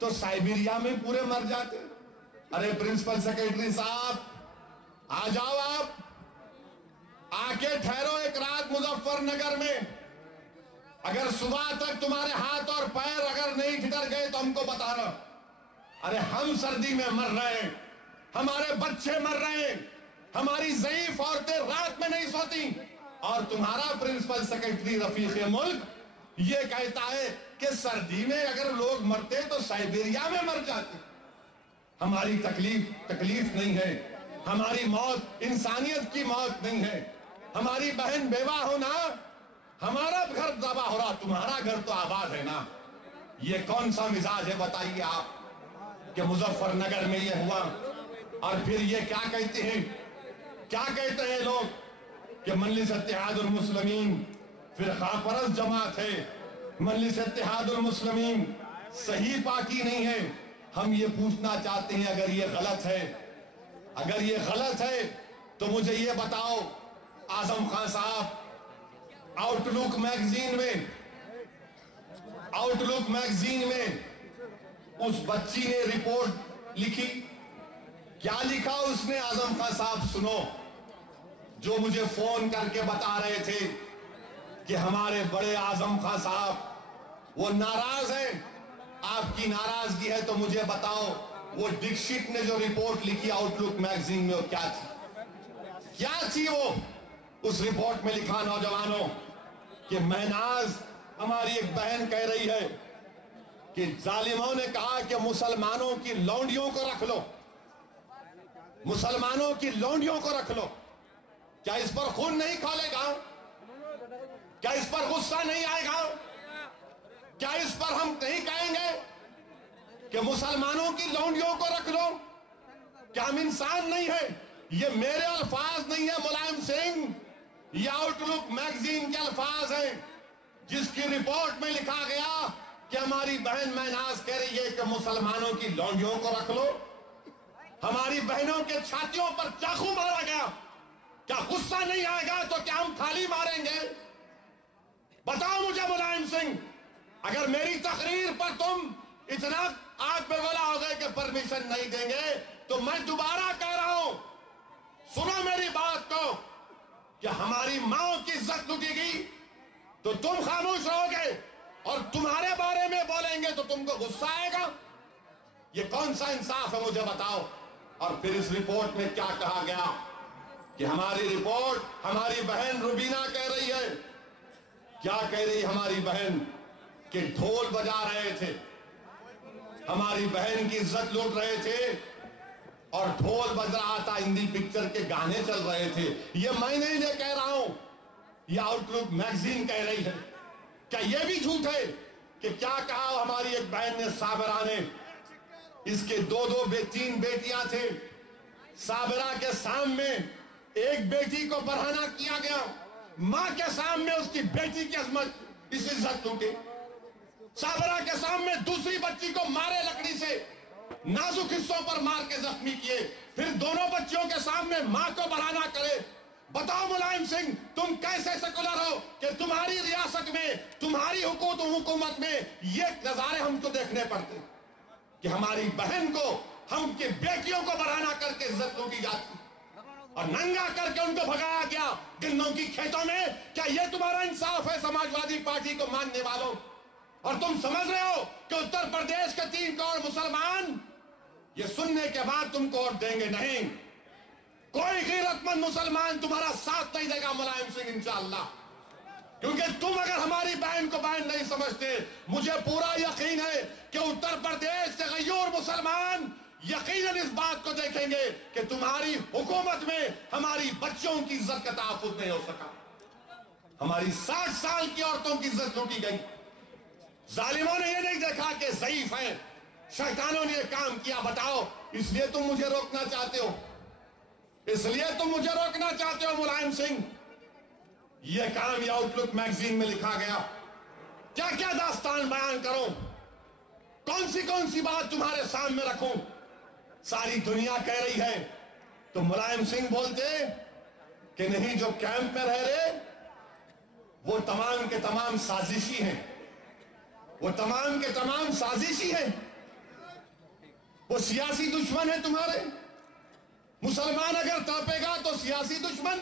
तो साइबेरिया में पूरे मर जाते। अरे प्रिंसिपल सेक्रेटरी साहब, आ जाओ, आप आके ठहरो एक रात मुजफ्फरनगर में। अगर सुबह तक तुम्हारे हाथ और पैर अगर नहीं ठिठर गए तो हमको बताना। अरे हम सर्दी में मर रहे हैं, हमारे बच्चे मर रहे हैं, हमारी ज़ईफ औरतें रात में नहीं सोती, और तुम्हारा प्रिंसिपल सेक्रेटरी रफीक मुल्क ये कहता है कि सर्दी में अगर लोग मरते तो साइबेरिया में मर जाते। हमारी तकलीफ नहीं है, हमारी मौत इंसानियत की मौत नहीं है। हमारी बहन बेवा होना, हमारा घर तबाह हो रहा, तुम्हारा घर तो आबाद है ना। ये कौन सा मिजाज है बताइए आप कि मुजफ्फरनगर में ये हुआ। और फिर ये क्या कहते हैं, क्या कहते हैं लोग कि मजलिस इत्तेहादुल मुस्लिमीन फिरका परस्त जमात है, मजलिस इत्तेहादुल मुस्लिमीन सही पार्टी नहीं है। हम ये पूछना चाहते हैं, अगर ये गलत है, अगर ये गलत है तो मुझे ये बताओ, आजम खान साहब आउटलुक मैगजीन में उस बच्ची ने रिपोर्ट लिखी, क्या लिखा उसने आजम खान साहब सुनो, जो मुझे फोन करके बता रहे थे कि हमारे बड़े आजम खान साहब वो नाराज हैं। आपकी नाराजगी है तो मुझे बताओ, वो दीक्षित ने जो रिपोर्ट लिखी आउटलुक मैगजीन में, वो क्या थी वो उस रिपोर्ट में लिखा नौजवानों कि महनाज, हमारी एक बहन कह रही है कि जालिमों ने कहा कि मुसलमानों की लौंडियों को रख लो, मुसलमानों की लौंडियों को रख लो। क्या इस पर खून नहीं खोलेगा? क्या इस पर गुस्सा नहीं आएगा? क्या इस पर हम नहीं कहेंगे कि मुसलमानों की लौंडियों को रख लो? क्या हम इंसान नहीं है? ये मेरे अल्फाज नहीं है मुलायम सिंह, ये आउटलुक मैगजीन के अल्फाज हैं, जिसकी रिपोर्ट में लिखा गया कि हमारी बहन महनाज कह रही है कि मुसलमानों की लौंडियों को रख लो। हमारी बहनों के छातियों पर चाकू मारा गया, क्या गुस्सा नहीं आएगा? तो क्या हम थाली मारेंगे? बताओ मुझे मुलायम सिंह, अगर मेरी तकरीर पर तुम इतना आग पे गोला हो गए कि परमिशन नहीं देंगे, तो मैं दोबारा कह रहा हूं, सुनो मेरी बात को, कि हमारी माओ की इज्जत लुटेगी तो तुम खामोश रहोगे, और तुम्हारे बारे में बोलेंगे तो तुमको गुस्सा आएगा। ये कौन सा इंसाफ है मुझे बताओ। और फिर इस रिपोर्ट में क्या कहा गया कि हमारी रिपोर्ट हमारी बहन रुबीना कह रही है, क्या कह रही हमारी बहन, कि ढोल बजा रहे थे, हमारी बहन की इज्जत लूट रहे थे और ढोल बज रहा था, हिंदी पिक्चर के गाने चल रहे थे। ये मैं नहीं कह रहा हूं, ये आउटलुक मैगजीन कह रही है। क्या ये भी झूठ है कि क्या कहा हमारी एक बहन ने, साबरा ने, इसके दो तीन बेटियां थे, साबरा के सामने एक बेटी को बरहना किया गया, मां के सामने उसकी बेटी की अजमत, इस इज्जत लूटे। साबरा के सामने दूसरी बच्ची को मारे लकड़ी से, नाजुक हिस्सों पर मार के जख्मी किए, फिर दोनों बच्चियों के सामने मां को बरहना करे। बताओ मुलायम सिंह, तुम कैसे सेकुलर हो कि तुम्हारी रियासत में, तुम्हारी हुकूमत में ये नजारे हमको देखने पड़ते कि हमारी बहन को, हम की बेटियों को बरहना करके इज्जत लूटी जाती और नंगा करके उनको भगाया गया गन्नों की खेतों में। क्या ये तुम्हारा इंसाफ है समाजवादी पार्टी को मानने वालों? और तुम समझ रहे हो कि उत्तर प्रदेश के 3 करोड़ मुसलमान ये सुनने के बाद तुमको वोट देंगे नहीं। कोई गैरतमंद मुसलमान तुम्हारा साथ नहीं देगा मुलायम सिंह, इंशाअल्लाह। क्योंकि तुम अगर हमारी बहन को बहन नहीं समझते, मुझे पूरा यकीन है कि उत्तर प्रदेश के गैर मुसलमान यकीनन इस बात को देखेंगे कि तुम्हारी हुकूमत में हमारी बच्चों की इज्जत का तहफ्फुज़ नहीं हो सका, हमारी 60 साल की औरतों की इज्जत लूटी गई। जालिमों ने यह नहीं देखा कि ज़ईफ है, शैतानों ने यह काम किया। बताओ, इसलिए तुम मुझे रोकना चाहते हो, इसलिए तुम मुझे रोकना चाहते हो मुलायम सिंह। यह काम यह आउटलुक मैगजीन में लिखा गया, क्या क्या दास्तान बयान करूं, कौन सी बात तुम्हारे सामने रखूं? सारी दुनिया कह रही है तो मुलायम सिंह बोलते कि नहीं, जो कैंप में रह रहे वो तमाम के तमाम साजिशी हैं, वो तमाम के तमाम साजिशी हैं, वो सियासी दुश्मन है तुम्हारे। मुसलमान अगर तड़पेगा तो सियासी दुश्मन,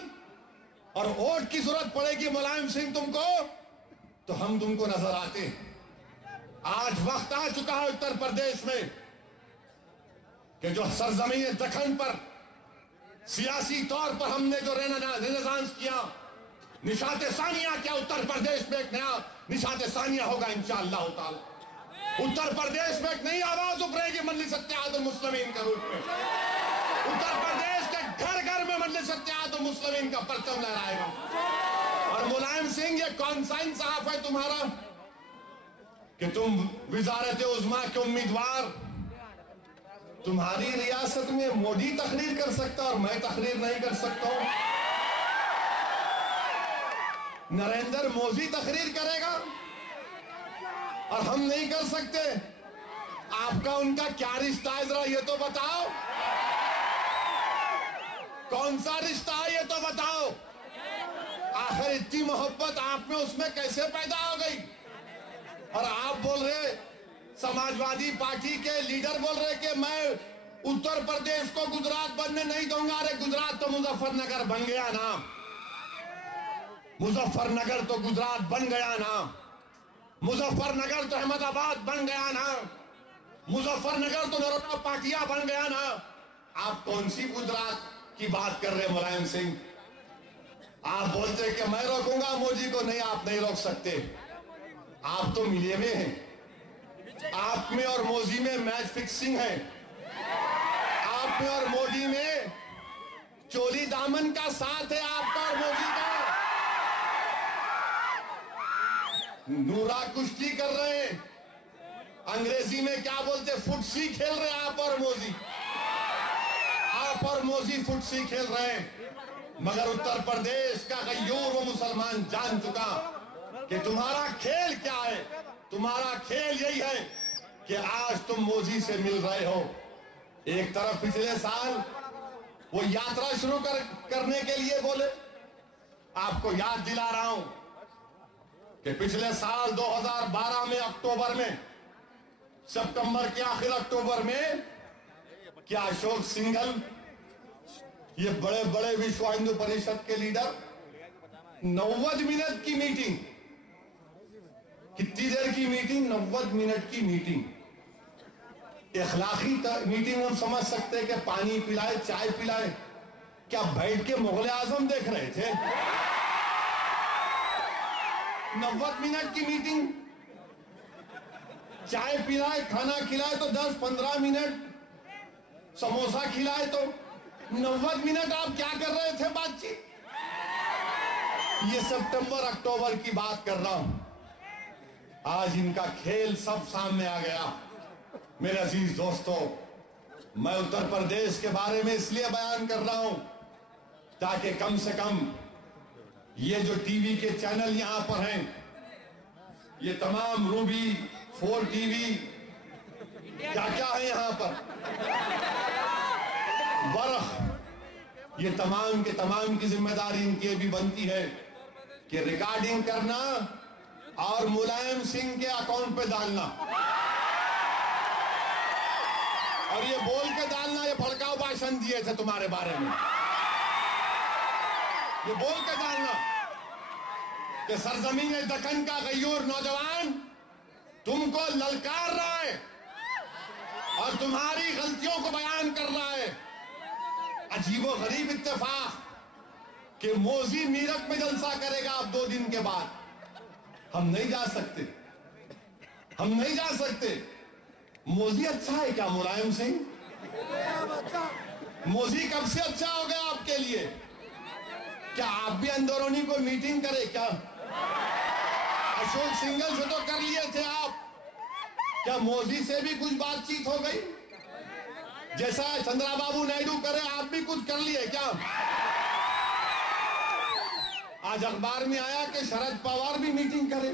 और वोट की जरूरत पड़ेगी मुलायम सिंह तुमको तो हम तुमको नजर आते। आज वक्त आ चुका है उत्तर प्रदेश में कि जो सरजमीन दखन पर सियासी तौर पर हमने जो रेनेसांस किया, निशाते सानिया क्या, उत्तर प्रदेश में एक नया निशाते सानिया होगा इंशाअल्लाह ताला। उत्तर प्रदेश में एक नई आवाज उभरेगी मजलिस इत्तेहादुल मुस्लिमीन के रूप में। उत्तर प्रदेश के घर घर में मजलिस इत्तेहादुल मुस्लिमीन का परचम लहराएगा। और मुलायम सिंह, ये कौन सा इंसाफ है तुम्हारा कि तुम विजारत उज़्मा के उम्मीदवार, तुम्हारी रियासत में मोदी तकरीर कर सकता और मैं तकरीर नहीं कर सकता हूं? नरेंद्र मोदी तकरीर करेगा और हम नहीं कर सकते? आपका उनका क्या रिश्ता है, जरा ये तो बताओ। कौन सा रिश्ता है ये तो बताओ। आखिर इतनी मोहब्बत आप में उसमें कैसे पैदा हो गई? और आप बोल रहे, समाजवादी पार्टी के लीडर बोल रहे कि मैं उत्तर प्रदेश को गुजरात बनने नहीं दूंगा। अरे गुजरात तो मुजफ्फरनगर बन गया ना, मुजफ्फरनगर तो गुजरात बन गया ना, मुजफ्फरनगर तो अहमदाबाद बन गया ना, मुजफ्फरनगर तो नरोटा पाटिया बन गया ना। आप कौन सी गुजरात की बात कर रहे मुलायम सिंह? आप बोलते कि मैं रोकूंगा मोदी को, नहीं, आप नहीं रोक सकते। आप तो मिले हुए हैं, आप में और मोदी में मैच फिक्सिंग है। आप में और मोदी में चोली दामन का साथ है, आपका और मोदी का। नूरा कुश्ती कर रहे हैं, अंग्रेजी में क्या बोलते, फुटसी खेल रहे हैं आप और मोदी। आप और मोदी फुटसी खेल रहे हैं, मगर उत्तर प्रदेश का गयूर वो मुसलमान जान चुका कि तुम्हारा खेल क्या है। तुम्हारा खेल यही है कि आज तुम मोदी से मिल रहे हो। एक तरफ पिछले साल वो यात्रा शुरू करने के लिए बोले, आपको याद दिला रहा हूं कि पिछले साल 2012 में अक्टूबर में, सितंबर के आखिर अक्टूबर में, क्या अशोक सिंघल, ये बड़े बड़े विश्व हिंदू परिषद के लीडर, 90 मिनट की मीटिंग, कितनी देर की मीटिंग, 90 मिनट की मीटिंग, इखलाकी मीटिंग हम समझ सकते हैं कि पानी पिलाए, चाय पिलाए, क्या बैठ के मुगल आजम देख रहे थे? 90 मिनट की मीटिंग, चाय पिलाए, खाना खिलाए तो 10-15 मिनट, समोसा खिलाए तो 90 मिनट आप क्या कर रहे थे बातचीत? ये सितंबर अक्टूबर की बात कर रहा हूं। आज इनका खेल सब सामने आ गया। मेरे अजीज दोस्तों, मैं उत्तर प्रदेश के बारे में इसलिए बयान कर रहा हूं ताकि कम से कम ये जो टीवी के चैनल यहां पर हैं, ये तमाम रूबी 4 टीवी क्या क्या है यहां पर, वर्ष, ये तमाम के तमाम की जिम्मेदारी इनकी भी बनती है कि रिकॉर्डिंग करना और मुलायम सिंह के अकाउंट पे डालना, और ये बोल के डालना ये भड़काऊ भाषण दिए थे तुम्हारे बारे में, ये बोल के डालना कि सरजमीन दक्कन का गयूर नौजवान तुमको ललकार रहा है और तुम्हारी गलतियों को बयान कर रहा है। अजीबो गरीब इत्तेफाक कि मोदी मीरठ में जलसा करेगा अब 2 दिन के बाद। हम नहीं जा सकते, हम नहीं जा सकते। मोदी अच्छा है क्या मुलायम सिंह? मोदी कब से अच्छा हो गया आपके लिए? क्या आप भी अंदरूनी को मीटिंग करे क्या? अशोक सिंगल से तो कर लिए थे आप, क्या मोदी से भी कुछ बातचीत हो गई? जैसा चंद्रबाबू नायडू करे आप भी कुछ कर लिए क्या? आज अखबार में आया कि शरद पवार भी मीटिंग करे।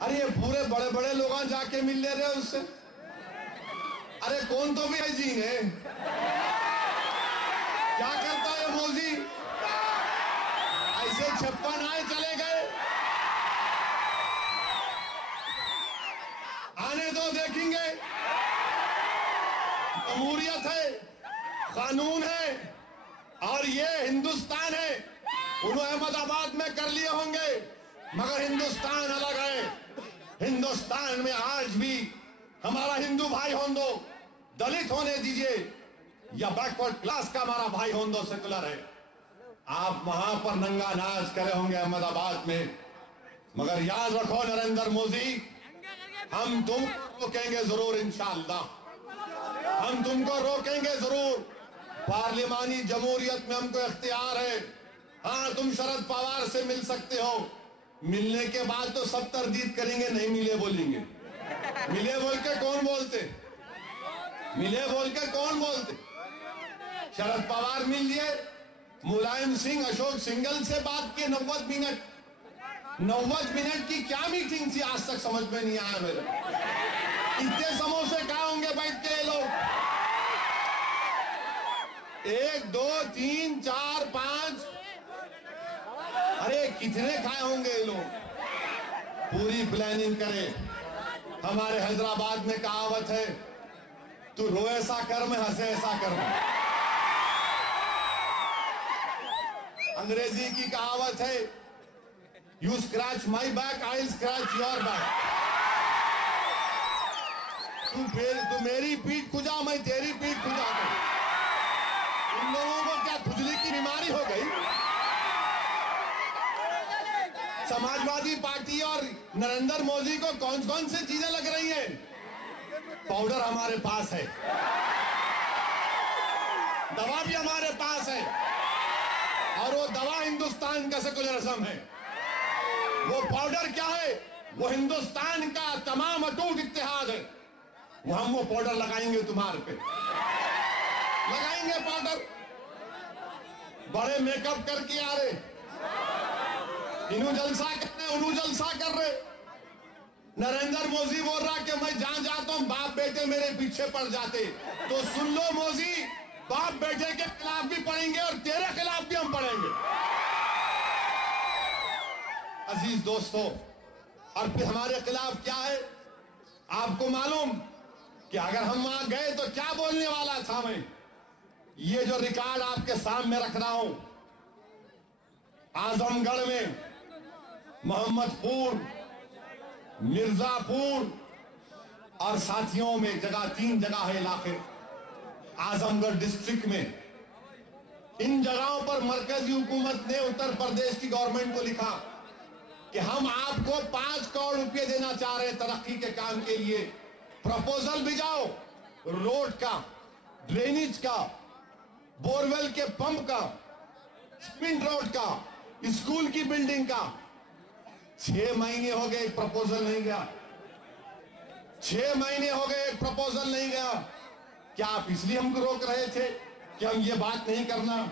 अरे ये पूरे बड़े बड़े लोग जाके मिल ले रहे हैं उससे। अरे कौन तो भी है जी ने, क्या करता है मोदी? ऐसे 56 आए चले गए, आने दो देखेंगे। जमहूरियत है, कानून है और ये हिंदुस्तान है। उन्होंने अहमदाबाद में कर लिए होंगे मगर हिंदुस्तान अलग है। हिंदुस्तान में आज भी हमारा हिंदू भाई होने दो, दलित होने दीजिए या बैकवर्ड क्लास का हमारा भाई होने दो, सेकुलर है। आप वहां पर नंगा नाच करे होंगे अहमदाबाद में, मगर याद रखो नरेंद्र मोदी, हम तुम रोकेंगे जरूर इंशाअल्लाह, हम तुमको रोकेंगे जरूर। पार्लिमानी जमहूरियत में हमको इख्तियार है। हाँ, तुम शरद पवार से मिल सकते हो, मिलने के बाद तो सब तरदीद करेंगे, नहीं मिले बोलेंगे। मिले बोल के कौन बोलते? मिले बोल के कौन बोलते? शरद पवार मिल लिए, मुलायम सिंह अशोक सिंगल से बात की 90 मिनट। 90 मिनट की क्या मीटिंग थी आज तक समझ में नहीं आया मेरे। इतने समोसे कहाँ होंगे बैठ के लोग? 1 2 3 4 5, अरे कितने खाए होंगे ये लोग? पूरी प्लानिंग करें। हमारे हैदराबाद में कहावत है, तू रो ऐसा कर मैं हंसे ऐसा कर। अंग्रेजी की कहावत है, you scratch my back I scratch your back. तू मेरी पीठ खुजा मैं तेरी पीठ खुजा दूं। इन लोगों को क्या खुजली की बीमारी हो गई? समाजवादी पार्टी और नरेंद्र मोदी को कौन कौन सी चीजें लग रही हैं? पाउडर हमारे पास है, दवा भी हमारे पास है, और वो दवा हिंदुस्तान का सेकुलरिज्म है। वो पाउडर क्या है? वो हिंदुस्तान का तमाम अटूट इत्तेहाद है। वो हम वो पाउडर लगाएंगे तुम्हारे पे, लगाएंगे पाउडर। बड़े मेकअप करके आ रहे, इन्हों जलसा कर रहे, उन्हों जलसा कर रहे। नरेंद्र मोदी बोल रहा कि मैं जहां जाता हूं बाप बेटे मेरे पीछे पड़ जाते। तो सुन लो मोदी, बाप बेटे के खिलाफ भी पढ़ेंगे और तेरे खिलाफ भी हम पढ़ेंगे। अजीज दोस्तों, और फिर हमारे खिलाफ क्या है आपको मालूम कि अगर हम वहां गए तो क्या बोलने वाला था मैं? ये जो रिकॉर्ड आपके सामने रख रहा हूं, आजमगढ़ में, मोहम्मदपुर, मिर्जापुर और साथियों में जगह 3 जगह है इलाके। आजमगढ़ डिस्ट्रिक्ट में इन जगहों पर मरकजी हुकूमत ने उत्तर प्रदेश की गवर्नमेंट को लिखा कि हम आपको 5 करोड़ रुपए देना चाह रहे हैं तरक्की के काम के लिए। प्रपोजल भिजाओ, रोड का, ड्रेनेज का, बोरवेल के पंप का, स्पिन रोड का, स्कूल की बिल्डिंग का। 6 महीने हो गए, प्रपोजल नहीं गया। 6 महीने हो गए, प्रपोजल नहीं गया। क्या आप इसलिए हमको रोक रहे थे कि हम ये बात नहीं करना?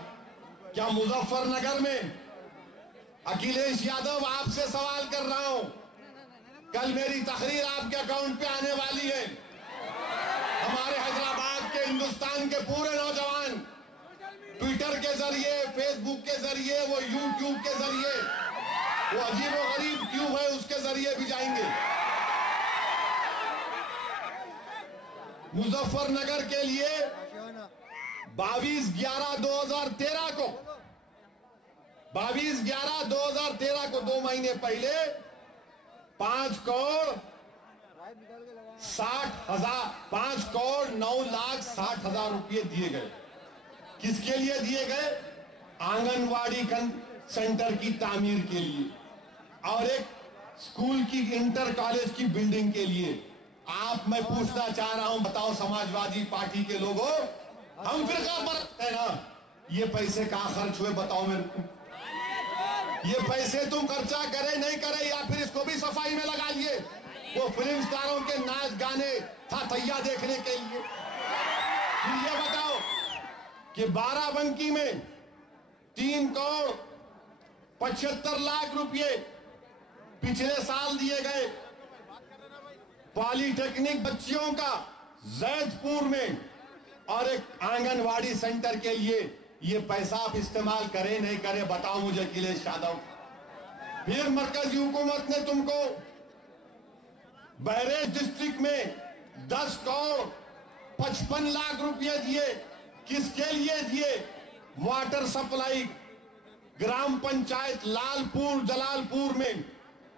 क्या मुजफ्फरनगर में अखिलेश यादव, आपसे सवाल कर रहा हूं, कल मेरी तकरीर आपके अकाउंट पे आने वाली है। हमारे हैदराबाद के, हिंदुस्तान के पूरे नौजवान ट्विटर के जरिए, फेसबुक के जरिए, वो यूट्यूब के जरिए, वो अजीब और गरीब क्यों है उसके जरिए भी जाएंगे। मुजफ्फरनगर के लिए 22/11/2013 को 2 महीने पहले 5 करोड़ 9,60,000 रुपए दिए गए। किसके लिए दिए गए? आंगनवाड़ी सेंटर की तामीर के लिए और एक स्कूल की, इंटर कॉलेज की बिल्डिंग के लिए। मैं पूछना चाह रहा हूं, बताओ समाजवादी पार्टी के लोगों, हम फिरका परस्त है ना, ये पैसे कहां खर्च हुए बताओ मेरे को। ये पैसे तुम खर्चा करे नहीं करे, या फिर इसको भी सफाई में लगा लिए वो फिल्म स्टारों के नाच गाने था तैया देखने के लिए। फिर ये बताओ कि बाराबंकी में 3 करोड़ 75 लाख रुपए पिछले साल दिए गए। पॉलिटेक्निक बच्चियों का जैदपुर में और एक आंगनवाड़ी सेंटर के लिए ये पैसा आप इस्तेमाल करें नहीं करें बताओ मुझे अखिलेश यादव। फिर मरकजी हुकूमत ने तुमको बहरेच डिस्ट्रिक्ट में 10 करोड़ 55 लाख रुपए दिए। किसके लिए दिए? वाटर सप्लाई, ग्राम पंचायत लालपुर जलालपुर में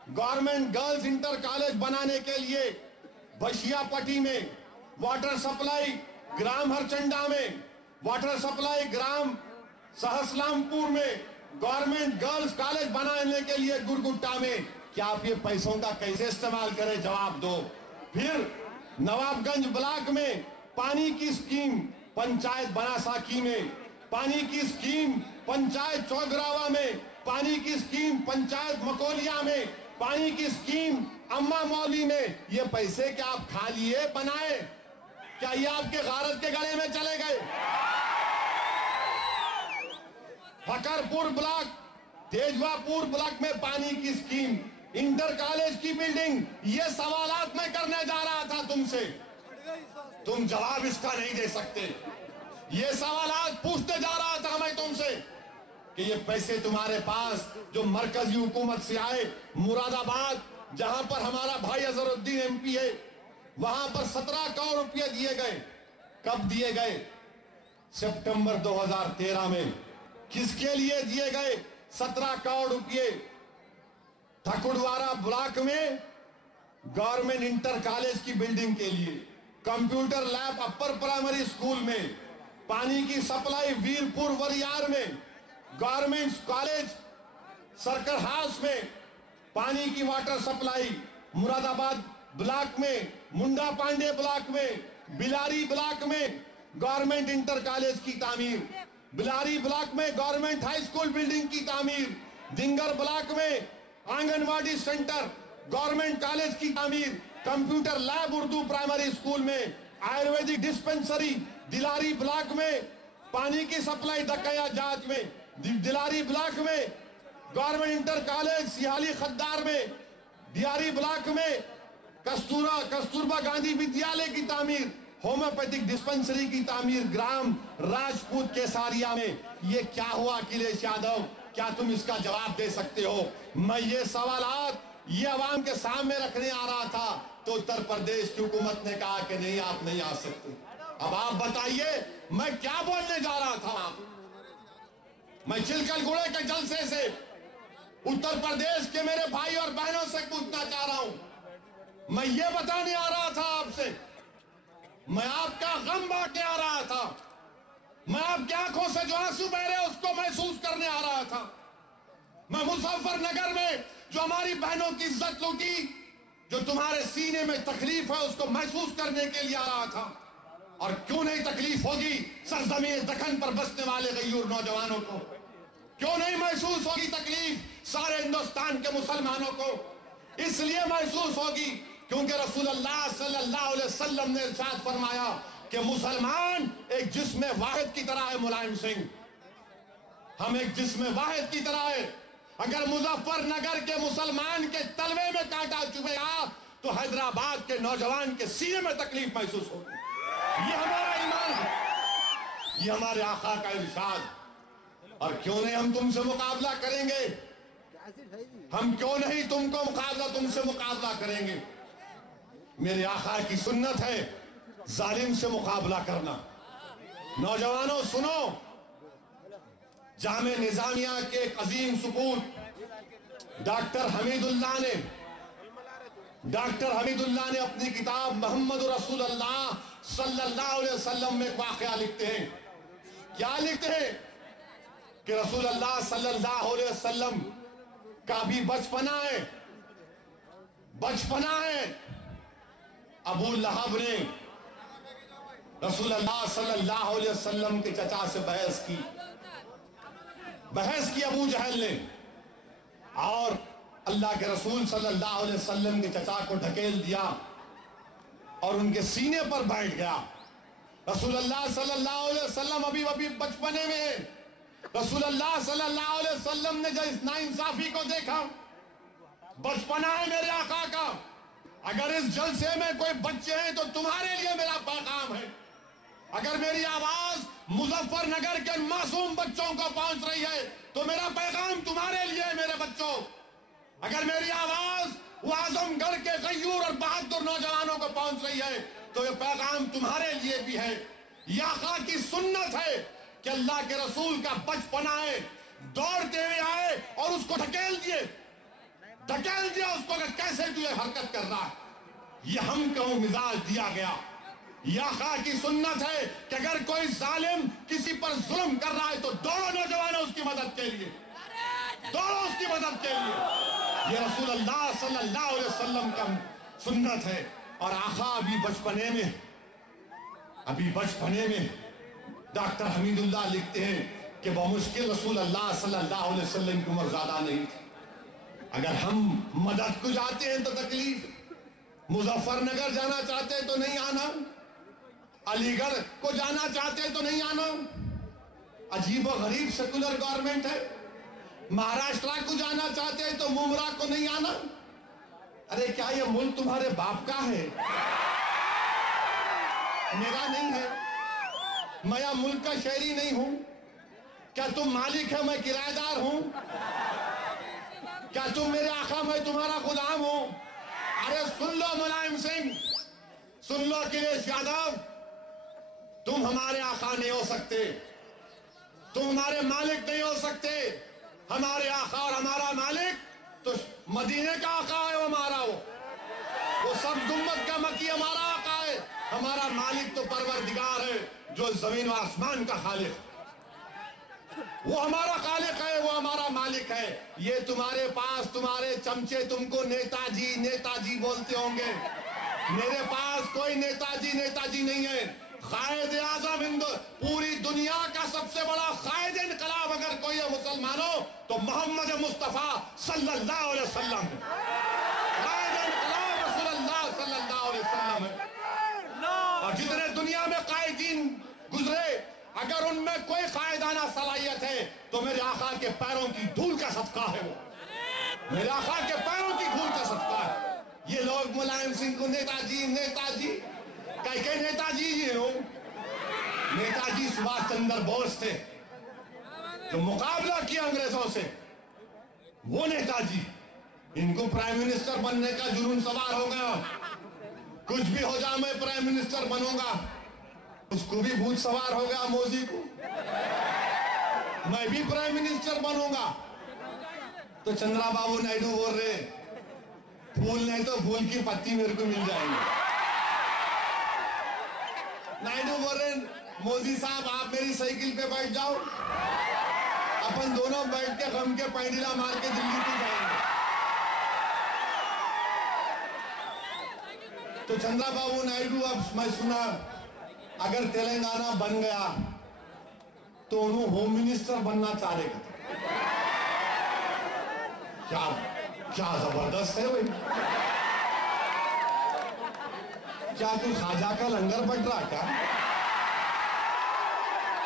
गवर्नमेंट गर्ल्स इंटर कॉलेज बनाने के लिए, बशियापट्टी में वाटर सप्लाई, ग्राम हरचंडा में वाटर सप्लाई, ग्राम सहसलामपुर में गवर्नमेंट गर्ल्स कॉलेज बनाने के लिए गुरगुट्टा में। क्या आप ये पैसों का कैसे इस्तेमाल करें, जवाब दो। फिर नवाबगंज ब्लॉक में पानी की स्कीम, पंचायत बनासाकी में पानी की स्कीम, पंचायत चौगरावा में पानी की स्कीम, पंचायत मकोलिया में पानी की स्कीम, अम्मा मौली में। ये पैसे क्या आप खा लिए बनाए? क्या ये आपके गारत के गले में चले गए? फकरपुर ब्लॉक, तेजवापुर ब्लॉक में पानी की स्कीम, इंटर कॉलेज की बिल्डिंग। ये सवालात मैं करने जा रहा था तुमसे, तुम जवाब इसका नहीं दे सकते। ये सवालात पूछते जा रहा था मैं तुमसे कि ये पैसे तुम्हारे पास जो मरकजी हुकूमत से आए, मुरादाबाद जहां पर हमारा भाई अजहरुद्दीन एमपी है, वहां पर 17 करोड़ रुपए दिए गए। कब दिए गए? सितंबर 2013 में। किसके लिए दिए गए 17 करोड़ रुपए? ठकुरवाड़ा ब्लॉक में गवर्नमेंट इंटर कॉलेज की बिल्डिंग के लिए, computer lab upper primary school में, पानी की सप्लाई वीरपुर वरियार में, गवर्नमेंट कॉलेज सर्कल हाउस में पानी की वाटर सप्लाई, मुरादाबाद ब्लॉक में, मुंडा पांडे ब्लॉक में, बिलारी ब्लॉक में गवर्नमेंट इंटर कॉलेज की तामीर, बिलारी ब्लॉक में गवर्नमेंट हाई स्कूल बिल्डिंग की तामीर, दिंगर ब्लॉक में आंगनवाड़ी सेंटर, गवर्नमेंट कॉलेज की तामीर, computer lab Urdu primary school में, आयुर्वेदिक डिस्पेंसरी दिलारी ब्लॉक में, पानी की सप्लाई दक्कया जांच में, दिलारी ब्लॉक में गवर्नमेंट इंटर कॉलेज सिहाली खद्दार में, दियारी ब्लॉक में कस्तूरबा गांधी विद्यालय की तामीर, होम्योपैथिक डिस्पेंसरी की तामीर ग्राम राजपूत केसारिया में। ये क्या हुआ अखिलेश यादव? क्या तुम इसका जवाब दे सकते हो? मैं ये सवालात ये अवाम के सामने रखने आ रहा था तो उत्तर प्रदेश की हुकूमत ने कहा कि नहीं आप नहीं आ सकते। अब आप बताइए मैं क्या बोलने जा रहा था? मैं चिलकलगुड़े के जलसे से उत्तर प्रदेश के मेरे भाई और बहनों से पूछना चाह रहा हूं। मैं ये बताने आ रहा था आपसे, मैं आपका गम बांटने आ रहा था। मैं आपकी आंखों से जो आंसू बह रहे उसको महसूस करने आ रहा था। मैं मुजफ्फरनगर में जो हमारी बहनों की इज्जत लूटी, जो तुम्हारे सीने में तकलीफ है उसको महसूस करने के लिए आ रहा था। और क्यों नहीं तकलीफ होगी सरजमीन दक्कन पर बसने वाले गयूर नौजवानों को, क्यों नहीं महसूस होगी तकलीफ सारे हिंदुस्तान के मुसलमानों को? इसलिए महसूस होगी क्योंकि रसूलुल्लाह सल्लल्लाहु अलैहि वसल्लम ने इरशाद फरमाया कि मुसलमान एक जिस्म वाहिद की तरह है। मुलायम सिंह, हम एक जिस्म वाहिद की तरह है। अगर मुजफ्फरनगर के मुसलमान के तलवे में कांटा चुभेगा तो हैदराबाद के नौजवान के सीने में तकलीफ महसूस होगी। ये हमारा ईमान है, ये हमारे आका का इरशाद। और क्यों नहीं हम तुमसे मुकाबला करेंगे? हम क्यों नहीं तुमसे मुकाबला करेंगे? मेरे आका की सुन्नत है जालिम से मुकाबला करना। नौजवानों सुनो, जामे निजामिया के एक अजीम सुपूत डॉक्टर हमीदुल्लाह ने अपनी किताब मोहम्मद रसूलुल्लाह सल्लल्लाहु अलैहि वसल्लम में वाक़या लिखते हैं। क्या लिखते हैं कि रसूलुल्लाह सल्लल्लाहु अलैहि वसल्लम का भी बचपना है। अबू लहब ने रसूलुल्लाह सल्लल्लाहु अलैहि वसल्लम के चचा से बहस की अबू जहल ने, और अल्लाह के रसूल सल्लल्लाहु अलैहि वसल्लम के चचा को ढकेल दिया और उनके सीने पर बैठ गया। रसूलुल्लाह सल्लल्लाहु अलैहि वसल्लम अभी बचपने में, रसूलुल्लाह सल्लल्लाहु अलैहि वसल्लम ने जब इस नाइंसाफी को देखा, बचपना है मेरे आका का, अगर इस जलसे में कोई बच्चे हैं तो तुम्हारे लिए मेरा पैगाम है। अगर मेरी आवाज मुजफ्फरनगर के मासूम बच्चों को पहुंच रही है तो मेरा पैगाम तुम्हारे लिए है मेरे बच्चों। अगर मेरी आवाज वो आजमगढ़ के गयूर और बहादुर नौजवानों को पहुंच रही है तो ये पैगाम तुम्हारे लिए भी है। ये आका की सुन्नत है कि अल्लाह के रसूल का बचपना है, दौड़ते हुए आए और उसको ढकेल दिया उसको कि कैसे तू ये हरकत कर रहा है। ये हमको मिजाज दिया गया। यह आका की सुन्नत है कि अगर कोई जालिम किसी पर जुल्म कर रहा है तो दौड़ो नौजवानों उसकी मदद के लिए, दौड़ो उसकी मदद के लिए। ये रसूलुल्लाह सल्लल्लाहु अलैहि वसल्लम का सुन्नत है। और आका अभी बचपने में डॉक्टर हमीदुल्लाह लिखते हैं कि बमुश्किल रसूलुल्लाह सल्लल्लाहु अलैहि वसल्लम की उम्र ज्यादा नहीं थी। अगर हम मदद को जाते हैं तो तकलीफ, मुजफ्फरनगर जाना चाहते हैं तो नहीं आना, अलीगढ़ को जाना चाहते हैं तो नहीं आना। अजीब और गरीब सेकुलर गवर्नमेंट है। महाराष्ट्र को जाना चाहते हैं तो मुमरा को नहीं आना। अरे क्या ये मुल्क तुम्हारे बाप का है? मेरा नहीं है। मैं यह मुल्क का शहरी नहीं हूं। क्या तुम मालिक है, मैं किराएदार हूं? क्या तुम मेरे आका, मैं तुम्हारा गुलाम हूं? अरे सुन लो मुलायम सिंह, सुन लो अखिलेश यादव, तुम हमारे आका नहीं हो सकते, तुम हमारे मालिक नहीं हो सकते। हमारे आका और हमारा मालिक तो मदीने का आका है, वो हमारा वो सब गुम्बद का मक्की हमारा आका है। हमारा मालिक तो परवरदिगार है जो जमीन और आसमान का खालिक, वो हमारा खालिक है, वो हमारा मालिक है। ये तुम्हारे पास तुम्हारे चमचे तुमको नेताजी नेताजी बोलते होंगे। मेरे पास कोई नेताजी नहीं है। कायद आजम हिंदू पूरी दुनिया का सबसे बड़ा कायद इनकलाब अगर कोई है मुसलमानों तो मोहम्मद मुस्तफा सल्लल्लाहु अलैहि वसल्लम है। कायद इनकलाब रसूलुल्लाह सल्लल्लाहु अलैहि वसल्लम है। और जितने दुनिया में कायदीन गुजरे, अगर उनमें कोई कायदाना सलाहियत है तो मेरे आका के पैरों की धूल का सदका है। वो मेरे आका के पैरों की धूल का सदका है। ये लोग मुलायम सिंह को नेताजी कई नेताजी ये लोग, नेताजी सुभाष चंद्र बोस थे जो मुकाबला किया अंग्रेजों से, वो नेताजी। इनको प्राइम मिनिस्टर बनने का जुनून सवार हो गया। कुछ भी हो जाए मैं प्राइम मिनिस्टर बनूंगा। उसको भी भूत सवार हो गया मोदी को, मैं भी प्राइम मिनिस्टर बनूंगा। तो चंद्रबाबू नायडू बोल रहे फूल नहीं तो फूल की पत्ती मेरे को मिल जाएगी। नायडू बोल रहे मोदी साहब आप मेरी साइकिल पे बैठ जाओ, अपन दोनों बैठ के गम के पैंडीला मार के दिल्ली को जाएंगे। तो चंद्रबाबू नायडू, अब मैं सुना अगर तेलंगाना बन गया तो उन्होंने होम मिनिस्टर बनना चाह रहे। क्या क्या जबरदस्त है भाई। क्या तू खाजा का लंगर बट रहा क्या?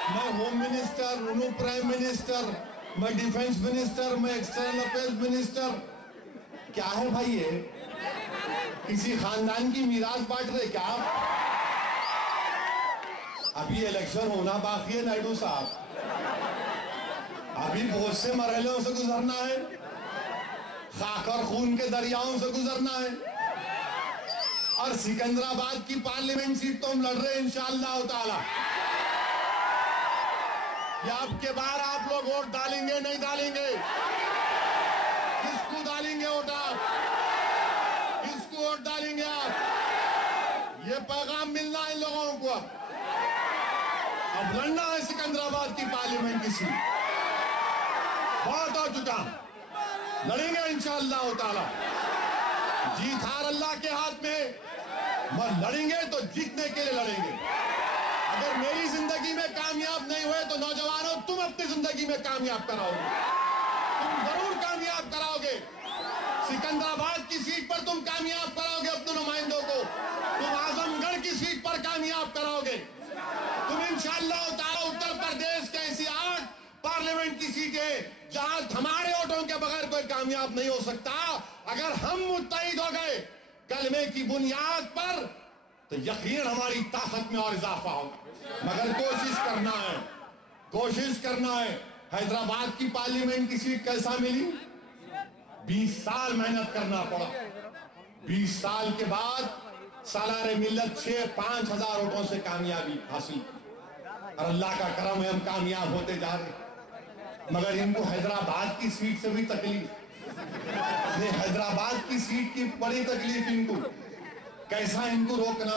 मैं होम मिनिस्टर, उन्होंने प्राइम मिनिस्टर, मैं डिफेंस मिनिस्टर, मैं एक्सटर्नल अफेयर्स मिनिस्टर। क्या है भाई ये? किसी खानदान की मीरास बांट रहे क्या आप? अभी इलेक्शन होना बाकी है नायडू साहब, अभी बहुत से मरहलों से गुजरना है, खाक और खून के दरियाओं से गुजरना है, और सिकंदराबाद की पार्लियामेंट सीट तो हम लड़ रहे हैं इंशाअल्लाह ताला। या अब के बार आप लोग वोट डालेंगे नहीं डालेंगे? किसको डालेंगे वोट आप? किसको वोट डालेंगे आप? ये पैगाम मिलना है इन लोगों को। अब लड़ना है सिकंदराबाद की पार्लियामेंट की सीट, बहुत हो चुका, लड़ेंगे इंशाअल्लाह ताला। जीत हार अल्लाह के हाथ में, मगर लड़ेंगे तो जीतने के लिए लड़ेंगे। अगर मेरी जिंदगी में कामयाब नहीं हुए तो नौजवानों तुम अपनी जिंदगी में कामयाब कराओगे, तुम जरूर कामयाब कराओगे। सिकंदराबाद की सीट पर तुम कामयाब कराओगे अपने नुमाइंदों को, तुम आजमगढ़ की सीट पर कामयाब कराओगे, तुम इंशाअल्लाह ताला उत्तर प्रदेश के ऐसी 8 पार्लियामेंट की सीटें जहां हमारे वोटों के बगैर कोई कामयाब नहीं हो सकता। अगर हम मुत्तहिद हो गए कलमे की बुनियाद पर तो यकीन हमारी ताकत में और इजाफा होगा। मगर कोशिश करना है, कोशिश करना है। हैदराबाद की पार्लियामेंट की सीट कैसा मिली? 20 साल मेहनत करना पड़ा। 20 साल के बाद सालारे मिल्लत 5 हजार वोटों से कामयाबी हासिल, और अल्लाह का करम है हम कामयाब होते जा रहे। मगर इनको हैदराबाद की सीट से भी तकलीफ, हैदराबाद की सीट की बड़ी तकलीफ इनको। कैसा इनको रोकना,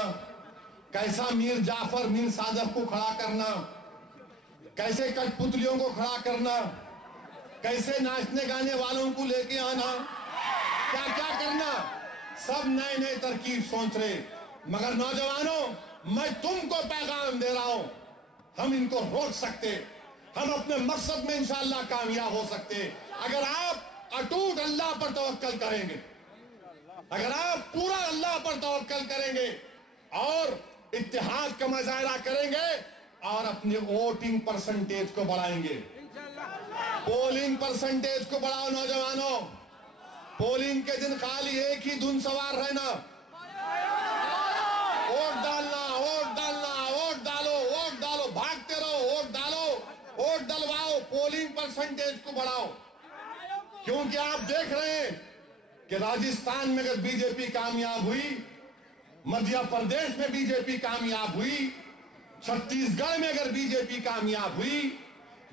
कैसा मीर जाफर मीर सादफ को खड़ा करना, कैसे कठपुतलियों को खड़ा करना, कैसे नाचने गाने वालों को लेके आना, क्या क्या करना, सब नए नए तरकीब सोच रहे। मगर नौजवानों मैं तुमको पैगाम दे रहा हूं, हम इनको रोक सकते, हम अपने मकसद में इंशाअल्लाह कामयाब हो सकते। अगर आप अटूट अल्लाह पर तवक्कल करेंगे, अगर आप पूरा अल्लाह पर तवक्कल करेंगे और इत्तेहाद का मुजाहरा करेंगे और अपने वोटिंग परसेंटेज को बढ़ाएंगे। पोलिंग परसेंटेज को बढ़ाओ नौजवानों। पोलिंग के दिन खाली एक ही धुन सवार रहना, वोट डालना, वोट डालना, वोट डालो, वोट डालो, भागते रहो, वोट डालो, वोट डलवाओ, पोलिंग परसेंटेज को बढ़ाओ। क्योंकि आप देख रहे हैं कि राजस्थान में अगर बीजेपी कामयाब हुई, मध्य प्रदेश में बीजेपी कामयाब हुई, छत्तीसगढ़ में अगर बीजेपी कामयाब हुई,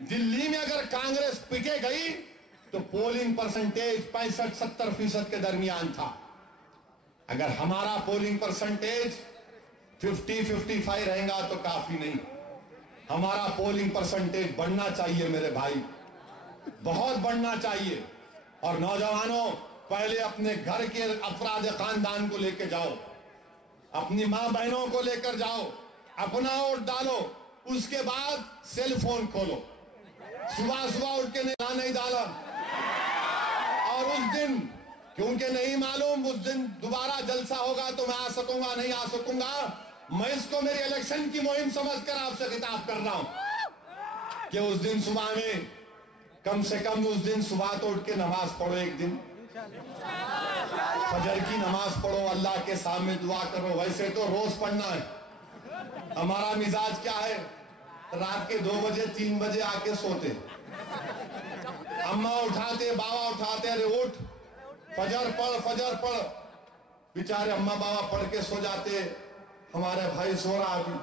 दिल्ली में अगर कांग्रेस पिटे गई तो पोलिंग परसेंटेज 65-70% के दरमियान था। अगर हमारा पोलिंग परसेंटेज 50-55 रहेगा तो काफी नहीं, हमारा पोलिंग परसेंटेज बढ़ना चाहिए मेरे भाई, बहुत बढ़ना चाहिए। और नौजवानों पहले अपने घर के अफराद खानदान को लेकर जाओ, अपनी मां बहनों को लेकर जाओ, अपना वोट डालो, उसके बाद सेल फोन खोलो, सुबह सुबह उठ के नहीं डाला, और उस दिन क्योंकि नहीं मालूम उस दिन दोबारा जलसा होगा तो मैं आ सकूंगा नहीं आ सकूंगा, मैं इसको मेरी इलेक्शन की मुहिम समझकर आपसे खिताब कर रहा हूं कि उस दिन सुबह में कम से कम उस दिन सुबह तो उठ के नमाज पढ़ो, एक दिन फजर की नमाज पढ़ो, अल्लाह के सामने दुआ करो। वैसे तो रोज पढ़ना है, हमारा मिजाज क्या है, रात के 2 बजे 3 बजे आके सोते, अम्मा उठाते, बाबा उठाते, अरे उठ फजर पढ़, फजर पढ़। बेचारे अम्मा बाबा पढ़ के सो जाते, हमारे भाई सो रहा अभी,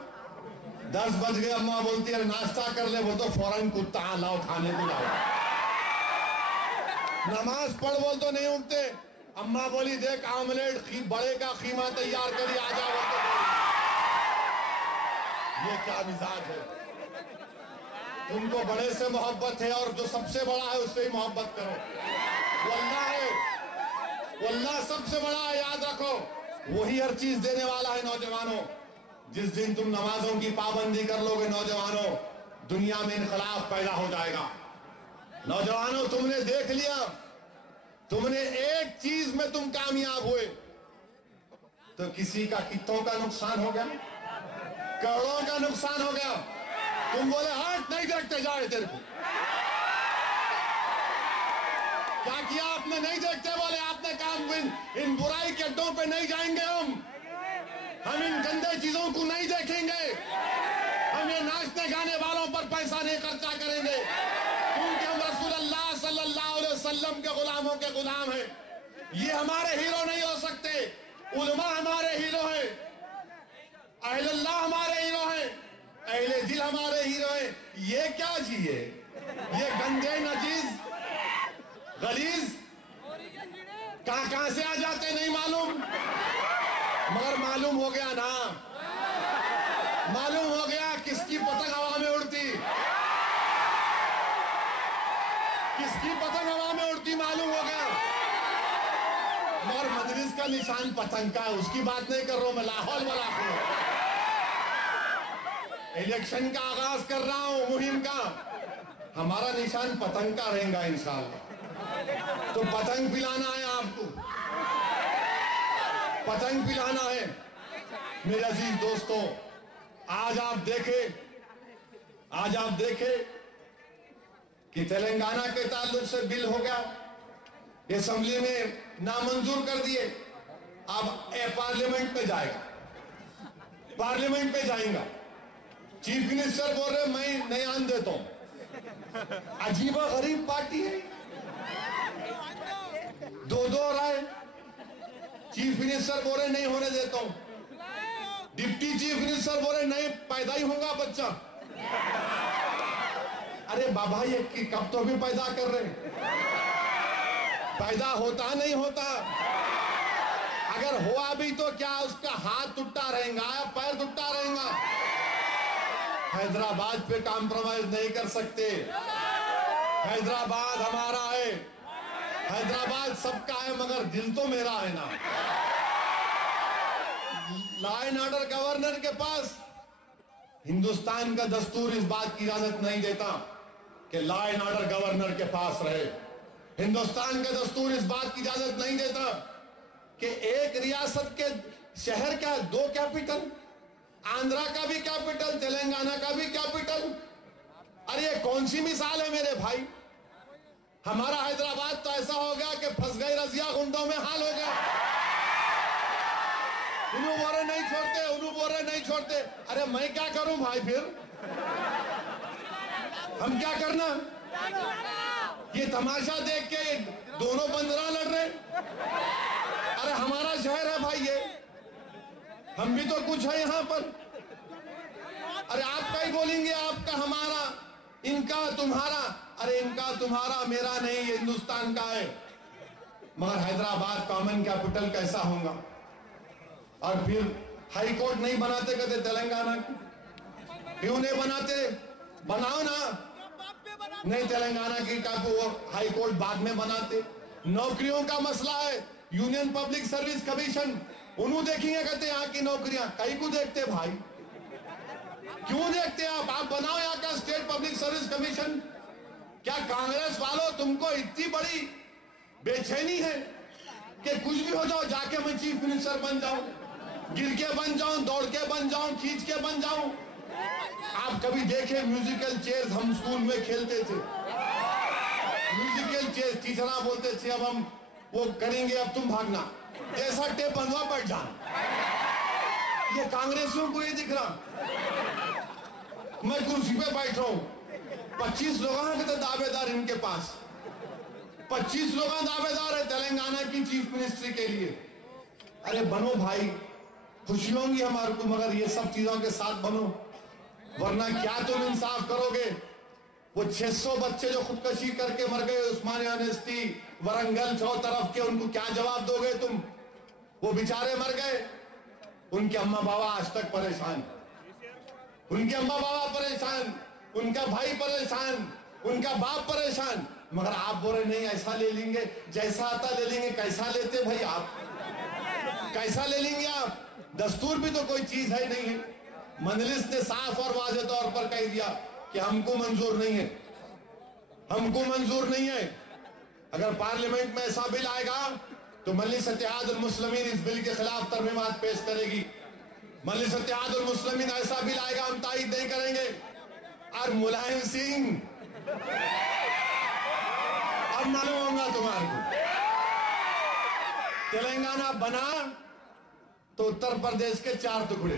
10 बज गए, अम्मा बोलती है नाश्ता कर ले, वो तो फौरन कुत्ता लाओ खाने को लाओ, नमाज पढ़ बोल तो नहीं उठते। अम्मा बोली देख आमलेट बड़े का खीमा तैयार करी आ जाओ, ये क्या मिजाज है? तुमको बड़े से मोहब्बत है और जो सबसे बड़ा है उससे ही मोहब्बत करो। वो अल्लाह है, वो अल्लाह सबसे बड़ा है, याद रखो। वही हर चीज देने वाला है। नौजवानों, जिस दिन तुम नमाजों की पाबंदी कर लोगे नौजवानों, दुनिया में इनकलाब पैदा हो जाएगा। नौजवानों, तुमने देख लिया, तुमने एक चीज में तुम कामयाब हुए तो किसी का कितों का नुकसान हो गया, करोड़ों का नुकसान हो गया। तुम बोले हट, नहीं देखते, जाए तेरे को। क्या किया आपने? नहीं देखते, बोले आपने काम। इन बुराई के अड्डों पे नहीं जाएंगे हम इन गंदे चीजों को नहीं देखेंगे, हम ये नाचने गाने वालों पर पैसा नहीं खर्चा करेंगे, क्योंकि हम रसूलुल्लाह सल्लल्लाहु अलैहि वसल्लम के गुलामों के गुलाम हैं। ये हमारे हीरो नहीं हो सकते। उलमा हमारे हीरो हैं, अहलुल्लाह हमारे हीरो हैं, अहले दिल हमारे हीरो हैं। ये क्या जिए, ये गंदे नजीज गलीज कहां से आ जाते नहीं मालूम, मगर मालूम हो गया ना, मालूम हो गया किसकी पतंग हवा में उड़ती, किसकी पतंग हवा में उड़ती मालूम हो गया। मगर मजलिस का निशान पतंग का है, उसकी बात नहीं कर रहा हूं मैं, लाहौल वाला हूं। इलेक्शन का आगाज कर रहा हूं, मुहिम का। हमारा निशान पतंग का रहेगा इंशाअल्लाह। तो पतंग पिलाना है आपको, पतंग पिलाना है। मेरे अजीज दोस्तों, आज आप देखे कि तेलंगाना के ताल्लुक से बिल हो गया, असेंबली में नामंजूर कर दिए। अब पार्लियामेंट में जाएगा, पार्लियामेंट में जाएगा। चीफ मिनिस्टर बोल रहे मैं नहीं आन देता हूं। अजीबा गरीब पार्टी है, दो राय। चीफ मिनिस्टर बोल रहे नहीं होने देता हूं, डिप्टी चीफ मिनिस्टर बोल रहे नहीं पैदा ही होगा बच्चा। अरे बाबा, ये कब तो भी पैदा कर रहे, पैदा होता नहीं होता। अगर हुआ भी तो क्या उसका हाथ टूटा रहेगा या पैर टूटा रहेगा? हैदराबाद पे कॉम्प्रोमाइज नहीं कर सकते। हैदराबाद हमारा है, हैदराबाद सबका है, मगर दिल तो मेरा है ना। लॉ एंड ऑर्डर गवर्नर के पास हिंदुस्तान का दस्तूर इस बात की इजाजत नहीं देता कि लॉ एंड ऑर्डर गवर्नर के पास रहे। हिंदुस्तान का दस्तूर इस बात की इजाजत नहीं देता कि एक रियासत के शहर का दो कैपिटल, आंध्रा का भी कैपिटल, तेलंगाना का भी कैपिटल। अरे ये कौन सी मिसाल है मेरे भाई? हमारा हैदराबाद तो ऐसा हो गया कि फंस गई रजिया गुंडों में हाल हो गया। उन्हों बोरे नहीं छोड़ते, उन्हों बोरे नहीं छोड़ते। अरे मैं क्या करूं भाई, फिर हम क्या करना? ये तमाशा देख के दोनों बंदरा लड़ रहे। अरे हमारा शहर है भाई ये, हम भी तो कुछ है यहाँ पर। अरे आपका ही बोलेंगे, आपका हमारा, इनका तुम्हारा। अरे इनका तुम्हारा मेरा नहीं, ये हिंदुस्तान का है। मगर हैदराबाद कॉमन कैपिटल कैसा होगा? और फिर हाई कोर्ट नहीं बनाते कहते तेलंगाना की, क्यों नहीं बनाते? बनाओ ना। नहीं, तेलंगाना की का वो हाई कोर्ट बाद में बनाते। नौकरियों का मसला है, यूनियन पब्लिक सर्विस कमीशन, उन्होंने देखेंगे कहते यहाँ की नौकरियां कहीं को देखते भाई, क्यों देखते आप बनाओ यहाँ का स्टेट पब्लिक सर्विस कमीशन। क्या कांग्रेस वालों तुमको इतनी बड़ी बेचैनी है कि कुछ भी हो जाओ, जाके मैं चीफ मिनिस्टर बन जाऊं, गिर के बन जाऊं, दौड़ के बन जाऊं, खींच के बन जाऊं? आप कभी देखे म्यूजिकल चेयर्स हम स्कूल में खेलते थे, म्यूजिकल चेयर्स, टीचर बोलते थे अब हम वो करेंगे, अब तुम भागना, जैसा टेप बनवा बैठ जाना। ये कांग्रेसियों को ये दिख रहा, मैं कुर्सी पे बैठ रहा हूं, 25 लोग के तो दावेदार इनके पास, 25 लोग दावेदार है तेलंगाना की चीफ मिनिस्ट्री के लिए। अरे बनो भाई, खुशी होंगी हमारे को, मगर ये सब चीजों के साथ बनो, वरना क्या तुम इंसाफ करोगे? वो 600 बच्चे जो खुदकशी करके मर गए उस्मानिया यूनिवर्सिटी, वरंगल, 4 तरफ के, उनको क्या जवाब दोगे तुम? वो बेचारे मर गए, उनके अम्मा बाबा आज तक परेशान, उनके अम्मा बाबा परेशान, उनका भाई परेशान, उनका बाप परेशान, मगर आप बोल रहे नहीं ऐसा ले लेंगे, जैसा आता ले लेंगे। कैसा लेते भाई आप, कैसा ले लेंगे आप? दस्तूर भी तो कोई चीज है नहीं है। मजलिस ने साफ और वाज़ेह तौर पर कह दिया कि हमको मंजूर नहीं है, हमको मंजूर नहीं है। अगर पार्लियामेंट में ऐसा बिल आएगा तो मजलिस इत्तेहादुल मुस्लिमीन इस बिल के खिलाफ तरमीमात पेश करेगी। मजलिस इत्तेहादुल मुस्लिमीन ऐसा बिल आएगा हम तायद नहीं करेंगे। और मुलायम सिंह, अब मालूम होगा तुम्हारे को, तेलंगाना बना तो उत्तर प्रदेश के 4 टुकड़े,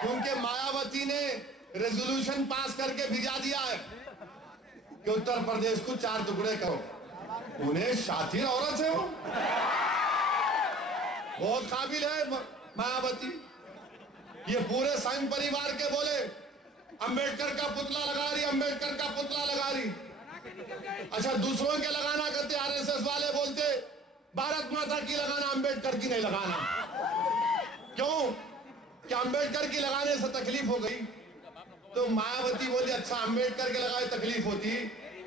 क्योंकि मायावती ने रेजोल्यूशन पास करके भिजा दिया है कि उत्तर प्रदेश को 4 टुकड़े करो। उन्हें शातिर औरत है, वो बहुत काबिल है मायावती। ये पूरे संघ परिवार के बोले अंबेडकर का पुतला लगा रही, अंबेडकर का पुतला लगा रही। अच्छा, दूसरों के लगाना करते, आरएसएस वाले बोलते भारत माता की लगाना, अंबेडकर की नहीं लगाना। क्यों? कि अंबेडकर की लगाने से तकलीफ हो गई। तो मायावती बोली अच्छा अंबेडकर के लगाए तकलीफ होती,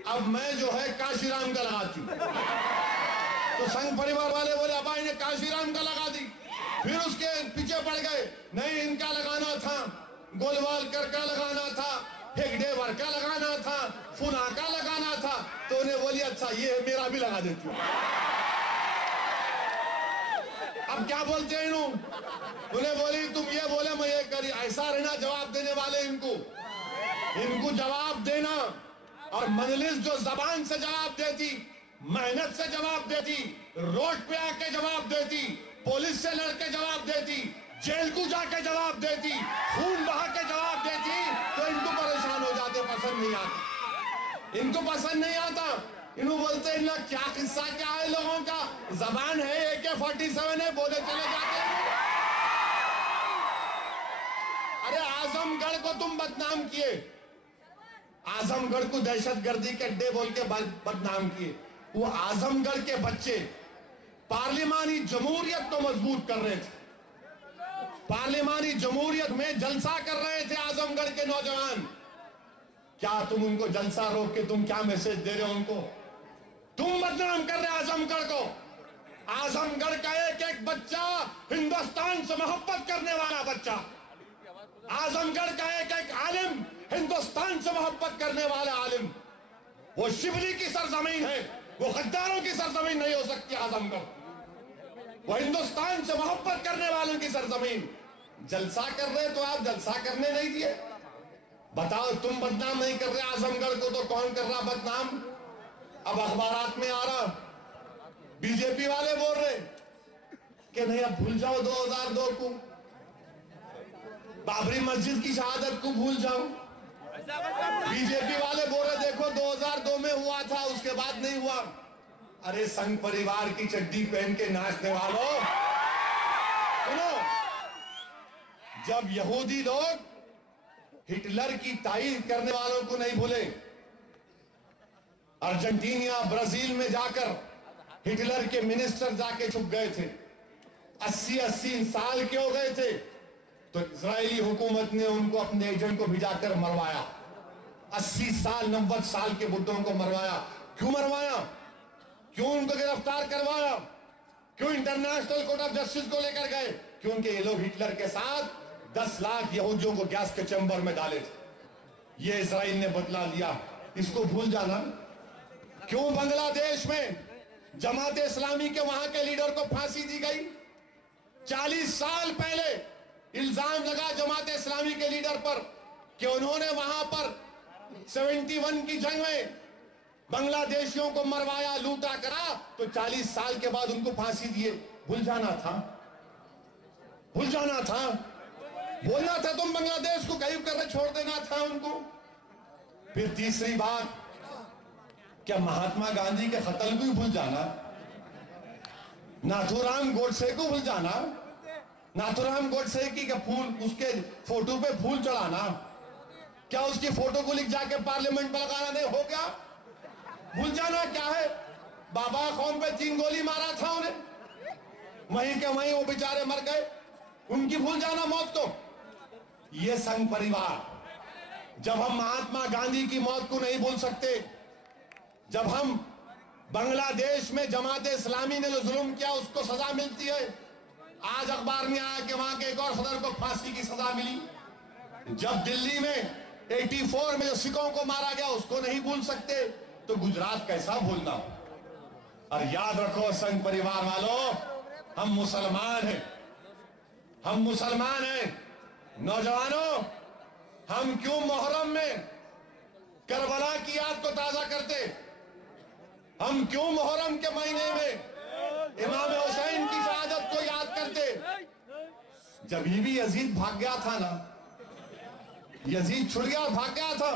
अब मैं जो है काशीराम का लगाती हूं। तो संघ परिवार वाले बोले अबा इन्हें काशीराम का लगा दी। फिर उसके पीछे पड़ गए, नहीं इनका लगाना था, गोलवालकर का लगाना था, हेगडेवर का लगाना था, फुना का लगाना था। तो उन्हें बोली अच्छा ये मेरा भी लगा देती हूँ। अब क्या बोलते हैं इन्हों? उन्हें बोली तुम ये बोले मैं ये करी, ऐसा रहना जवाब देने वाले इनको जवाब देना। और मजलिस जो जबान से जवाब देती, मेहनत से जवाब देती, रोड पे आके जवाब देती, पुलिस से लड़के जवाब देती, जेल को जाके जवाब देती, खून बहा के जवाब देती, तो इनको परेशान हो जाते, पसंद नहीं आता, इनको पसंद नहीं आता। इन्हों बोलते हैं ना क्या किस्सा क्या है लोगों का, जबान है AK-47 है, बोले चले जाते हैं। अरे आजमगढ़ को तुम बदनाम किए, आजमगढ़ को दहशतगर्दी के अड्डे बोल के बदनाम किए। वो आजमगढ़ के बच्चे पार्लिमानी जमहूरियत तो मजबूत कर रहे थे, पार्लिमानी जमहूरियत में जलसा कर रहे थे आजमगढ़ के नौजवान। क्या तुम उनको जलसा रोक के तुम क्या मैसेज दे रहे हो उनको? तुम बदनाम कर रहे आजमगढ़ को। आजमगढ़ का एक एक बच्चा हिंदुस्तान से मोहब्बत करने वाला बच्चा, आजमगढ़ का एक एक आलिम हिंदुस्तान से मोहब्बत करने वाला आलिम। वो शिवली की सरजमीन है, वो गद्दारों की सरजमीन नहीं हो सकती आजमगढ़। वो हिंदुस्तान से मोहब्बत करने वालों की सरजमीन। जलसा कर रहे तो आप जलसा करने नहीं दिए। बताओ तुम बदनाम नहीं कर रहे आजमगढ़ को तो कौन कर रहा बदनाम? अब अखबारात में आ रहा, बीजेपी वाले बोल रहे कि नहीं अब भूल जाओ 2002 को, बाबरी मस्जिद की शहादत को भूल जाओ। बीजेपी वाले बोल रहे देखो 2002 में हुआ था, उसके बाद नहीं हुआ। अरे संघ परिवार की चड्डी पहन के नाचने वालों, सुनो, जब यहूदी लोग हिटलर की तारीफ करने वालों को नहीं भूले, अर्जेंटीना ब्राजील में जाकर हिटलर के मिनिस्टर जाके छुप गए थे, 80-80 साल के हो गए थे, तो इजरायली हुकूमत ने उनको अपने एजेंट को भिजाकर मरवाया। 80 साल 90 साल के बुड्ढों को मरवाया। क्यों मरवाया? क्यों उनको गिरफ्तार करवाया? क्यों इंटरनेशनल कोर्ट ऑफ जस्टिस को लेकर गए? क्योंकि ये लोग हिटलर के साथ 10 लाख यहूदियों को गैस के चैम्बर में डाले थे। ये इजराइल ने बदला लिया, इसको भूल जाना। क्यों बांग्लादेश में जमात इस्लामी के वहां के लीडर को फांसी दी गई? 40 साल पहले इल्जाम लगा जमात इस्लामी के लीडर पर कि उन्होंने वहां पर 71 की जंग में बांग्लादेशियों को मरवाया, लूटा करा, तो 40 साल के बाद उनको फांसी दिए। भूल जाना था, भूल जाना था, बोलना था तुम बांग्लादेश को गायब करके छोड़ देना था उनको। फिर तीसरी बात, क्या महात्मा गांधी के कत्ल को भी भूल जाना? नाथूराम गोडसे को भूल जाना? नाथूराम गोडसे की फूल, उसके फोटो पे फूल चढ़ाना, क्या उसकी फोटो को लिख जाके पार्लियामेंट में लगाना नहीं हो गया? भूल जाना क्या है? बाबा कौम पे 3 गोली मारा था उन्हें, वहीं के वहीं वो बेचारे मर गए, उनकी भूल जाना मौत को। ये संघ परिवार, जब हम महात्मा गांधी की मौत को नहीं भूल सकते, जब हम बांग्लादेश में जमात इस्लामी ने जो जुल्म किया उसको सजा मिलती है, आज अखबार में आया कि वहां के एक और सदर को फांसी की सजा मिली, जब दिल्ली में 84 में जो सिखों को मारा गया उसको नहीं भूल सकते, तो गुजरात कैसा भूलना। और याद रखो संघ परिवार वालों, हम मुसलमान हैं, हम मुसलमान हैं। नौजवानों, हम क्यों मुहर्रम में करबला की याद को ताजा करते, हम क्यों मुहर्रम के महीने में इमाम हुसैन की शहादत को याद करते। जब ये भी यजीद भाग गया था ना, यजीद छुड़ गया, भाग गया था,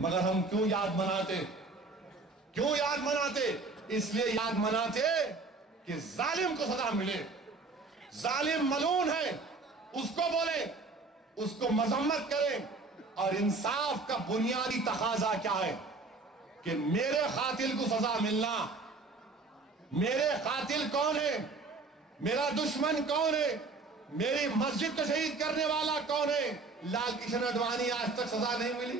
मगर हम क्यों याद मनाते, क्यों याद मनाते? इसलिए याद मनाते कि जालिम को सजा मिले। जालिम मलून है, उसको बोले, उसको मजम्मत करें। और इंसाफ का बुनियादी तकाजा क्या है कि मेरे कातिल को सजा मिलना। मेरे कातिल कौन है, मेरा दुश्मन कौन है, मेरी मस्जिद को शहीद करने वाला कौन है? लाल कृष्ण आडवाणी आज तक सजा नहीं मिली।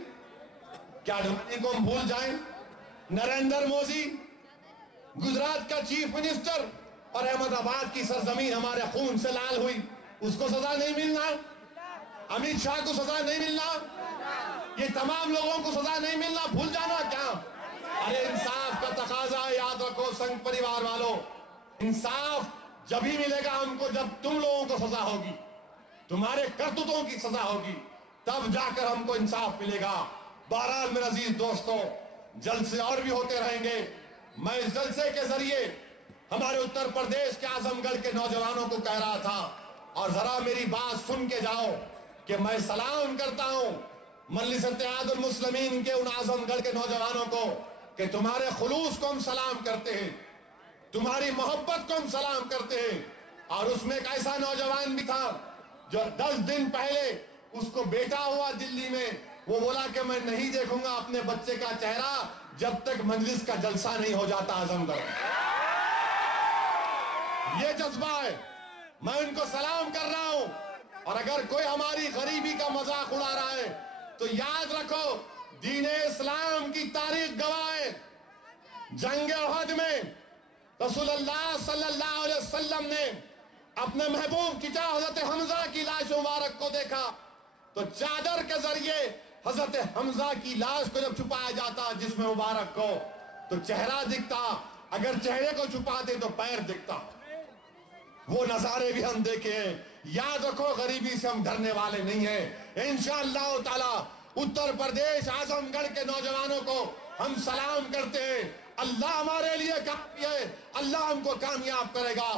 क्या आडवाणी को हम भूल जाएं? नरेंद्र मोदी गुजरात का चीफ मिनिस्टर और अहमदाबाद की सरजमीन हमारे खून से लाल हुई, उसको सजा नहीं मिलना। अमित शाह को सजा नहीं मिलना, ये तमाम लोगों को सजा नहीं मिलना, भूल जाना क्या? अरे इंसाफ का तकाजा, याद रखो संघ परिवार वालों, इंसाफ जब ही मिलेगा हमको जब तुम लोगों को सजा होगी, तुम्हारे करतूतों की सजा होगी, तब जाकर हमको इंसाफ मिलेगा। बहरहाल मेरे अजीज दोस्तों, जलसे और भी होते रहेंगे। मैं इस जलसे के जरिए हमारे उत्तर प्रदेश के आजमगढ़ के नौजवानों को कह रहा था, और जरा मेरी बात सुन के जाओ कि मैं सलाम करता हूं मजलिस इत्तेहादुल मुस्लिमीन के उन आजमगढ़ के नौजवानों को कि तुम्हारे खुलूस को हम सलाम करते हैं, तुम्हारी मोहब्बत को हम सलाम करते हैं। और उसमें एक ऐसा नौजवान भी था जो 10 दिन पहले उसको बेटा हुआ दिल्ली में, वो बोला कि मैं नहीं देखूंगा अपने बच्चे का चेहरा जब तक मजलिस का जलसा नहीं हो जाता आजमगढ़। ये जज्बा है, मैं उनको सलाम कर रहा हूं। और अगर कोई हमारी गरीबी का मजाक उड़ा रहा है तो याद रखो, दीन इस्लाम की तारीख गवाह है। जंग उहद में रसूलुल्लाह सल्लल्लाहु अलैहि वसल्लम ने अपने महबूब चचा हजरत हमजा की लाश मुबारक को देखा, तो चादर के जरिए हजरत हमजा की लाश को जब छुपाया जाता जिसमें मुबारक को, तो चेहरा दिखता, अगर चेहरे को छुपाते तो पैर दिखता। वो नजारे भी हम देखे हैं। याद रखो, गरीबी से हम डरने वाले नहीं हैं। इंशाअल्लाह ताला उत्तर प्रदेश आजमगढ़ के नौजवानों को हम सलाम करते हैं। अल्लाह हमारे लिए काफी है, अल्लाह हमको कामयाब करेगा।